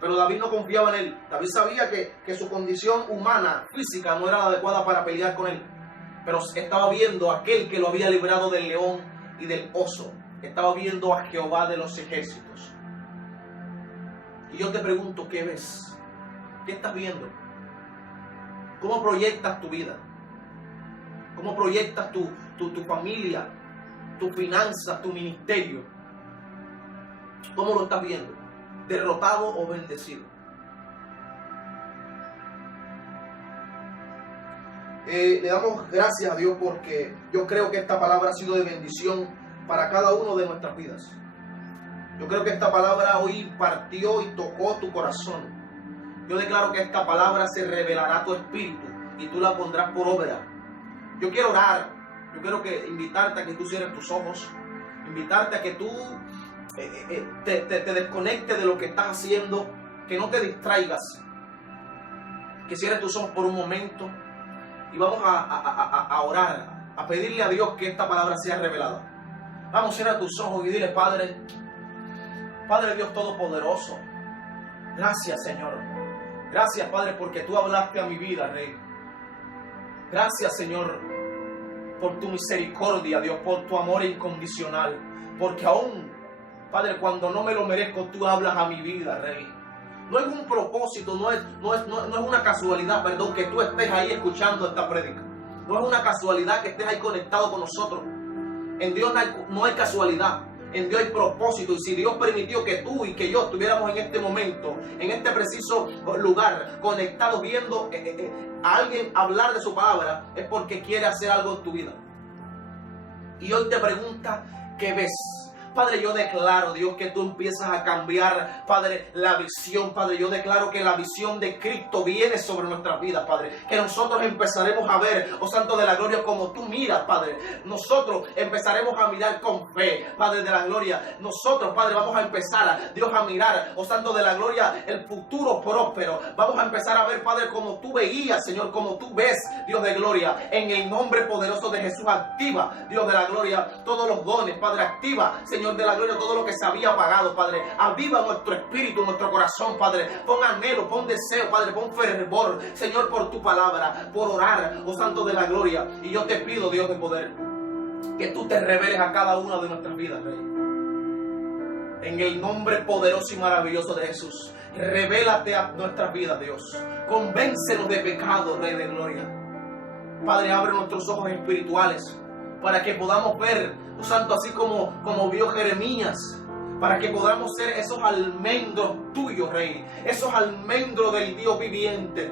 Pero David no confiaba en él. David sabía que su condición humana, física, no era adecuada para pelear con él. Pero estaba viendo a aquel que lo había librado del león y del oso. Estaba viendo a Jehová de los ejércitos. Y yo te pregunto, ¿qué ves? ¿Qué estás viendo? ¿Cómo proyectas tu vida? ¿Cómo proyectas tu familia, tus finanzas, tu ministerio? ¿Cómo lo estás viendo? ¿Derrotado o bendecido? Le damos gracias a Dios porque yo creo que esta palabra ha sido de bendición para cada uno de nuestras vidas. Yo creo que esta palabra hoy partió y tocó tu corazón. Yo declaro que esta palabra se revelará a tu espíritu y tú la pondrás por obra. Yo quiero orar, yo quiero invitarte a que tú cierres tus ojos, invitarte a que tú te desconectes de lo que estás haciendo, que no te distraigas, que cierres tus ojos por un momento y vamos a orar, a pedirle a Dios que esta palabra sea revelada. Vamos, cierra tus ojos y dile: Padre Dios Todopoderoso, gracias, Señor. Gracias, Padre, porque tú hablaste a mi vida, Rey. Gracias, Señor, por tu misericordia, Dios, por tu amor incondicional. Porque aún, Padre, cuando no me lo merezco, tú hablas a mi vida, Rey. No es un propósito, no es una casualidad, perdón, que tú estés ahí escuchando esta prédica. No es una casualidad que estés ahí conectado con nosotros. En Dios no hay casualidad. En Dios hay propósito, y si Dios permitió que tú y que yo estuviéramos en este momento, en este preciso lugar, conectados viendo a alguien hablar de su palabra, es porque quiere hacer algo en tu vida. Y hoy te pregunta, ¿qué ves? Padre, yo declaro, Dios, que tú empiezas a cambiar, Padre, la visión. Padre, yo declaro que la visión de Cristo viene sobre nuestras vidas, Padre. Que nosotros empezaremos a ver, oh Santo de la Gloria, como tú miras, Padre. Nosotros empezaremos a mirar con fe, Padre de la Gloria. Nosotros, Padre, vamos a empezar, Dios, a mirar, oh Santo de la Gloria, el futuro próspero. Vamos a empezar a ver, Padre, como tú veías, Señor, como tú ves, Dios de Gloria. En el nombre poderoso de Jesús, activa, Dios de la Gloria, todos los dones, Padre, activa, Señor de la Gloria, todo lo que se había apagado, Padre. Aviva nuestro espíritu, nuestro corazón, Padre. Pon anhelo, pon deseo, Padre, pon fervor, Señor, por tu palabra, por orar, oh Santo de la Gloria. Y yo te pido, Dios de poder, que tú te reveles a cada una de nuestras vidas, Rey. En el nombre poderoso y maravilloso de Jesús, revélate a nuestras vidas, Dios. Convéncenos de pecado, Rey de Gloria. Padre, abre nuestros ojos espirituales para que podamos ver, oh Santo, así como vio Jeremías, para que podamos ser esos almendros tuyos, Rey, esos almendros del Dios viviente,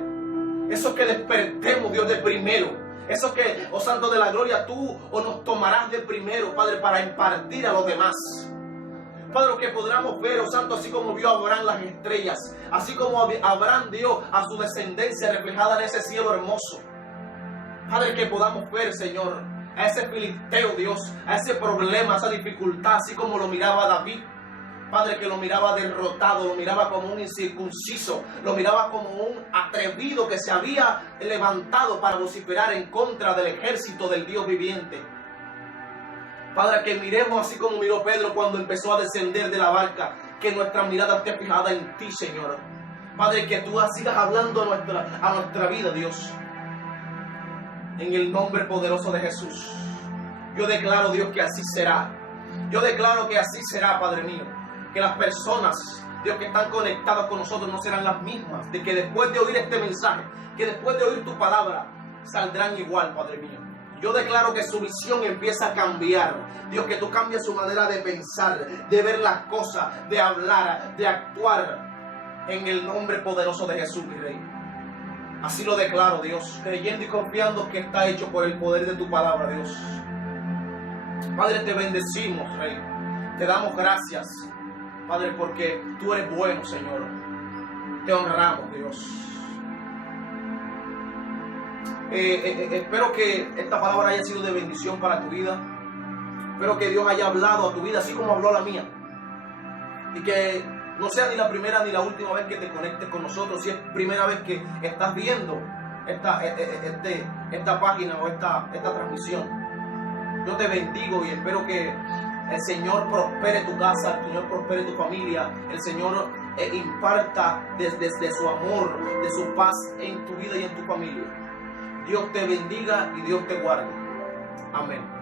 esos que despertemos, Dios, de primero, esos que, oh Santo de la Gloria, tú nos tomarás de primero, Padre, para impartir a los demás. Padre, que podamos ver, oh Santo, así como vio Abraham las estrellas, así como Abraham dio a su descendencia reflejada en ese cielo hermoso. Padre, que podamos ver, Señor, a ese filisteo, Dios, a ese problema, a esa dificultad, así como lo miraba David. Padre, que lo miraba derrotado, lo miraba como un incircunciso, lo miraba como un atrevido que se había levantado para vociferar en contra del ejército del Dios viviente. Padre, que miremos así como miró Pedro cuando empezó a descender de la barca, que nuestra mirada esté fijada en ti, Señor. Padre, que tú sigas hablando a nuestra vida, Dios. En el nombre poderoso de Jesús, yo declaro, Dios, que así será. Yo declaro que así será, Padre mío. Que las personas, Dios, que están conectadas con nosotros no serán las mismas. De que después de oír este mensaje, que después de oír tu palabra, saldrán igual, Padre mío. Yo declaro que su visión empieza a cambiar. Dios, que tú cambies su manera de pensar, de ver las cosas, de hablar, de actuar. En el nombre poderoso de Jesús, mi Rey. Así lo declaro, Dios, creyendo y confiando que está hecho por el poder de tu palabra, Dios. Padre, te bendecimos, Rey. Te damos gracias, Padre, porque tú eres bueno, Señor. Te honramos, Dios. Espero que esta palabra haya sido de bendición para tu vida. Espero que Dios haya hablado a tu vida así como habló a la mía. Y que no sea ni la primera ni la última vez que te conectes con nosotros. Si es primera vez que estás viendo esta página o esta transmisión, yo te bendigo y espero que el Señor prospere tu casa, el Señor prospere tu familia, el Señor imparta desde su amor, de su paz en tu vida y en tu familia. Dios te bendiga y Dios te guarde. Amén.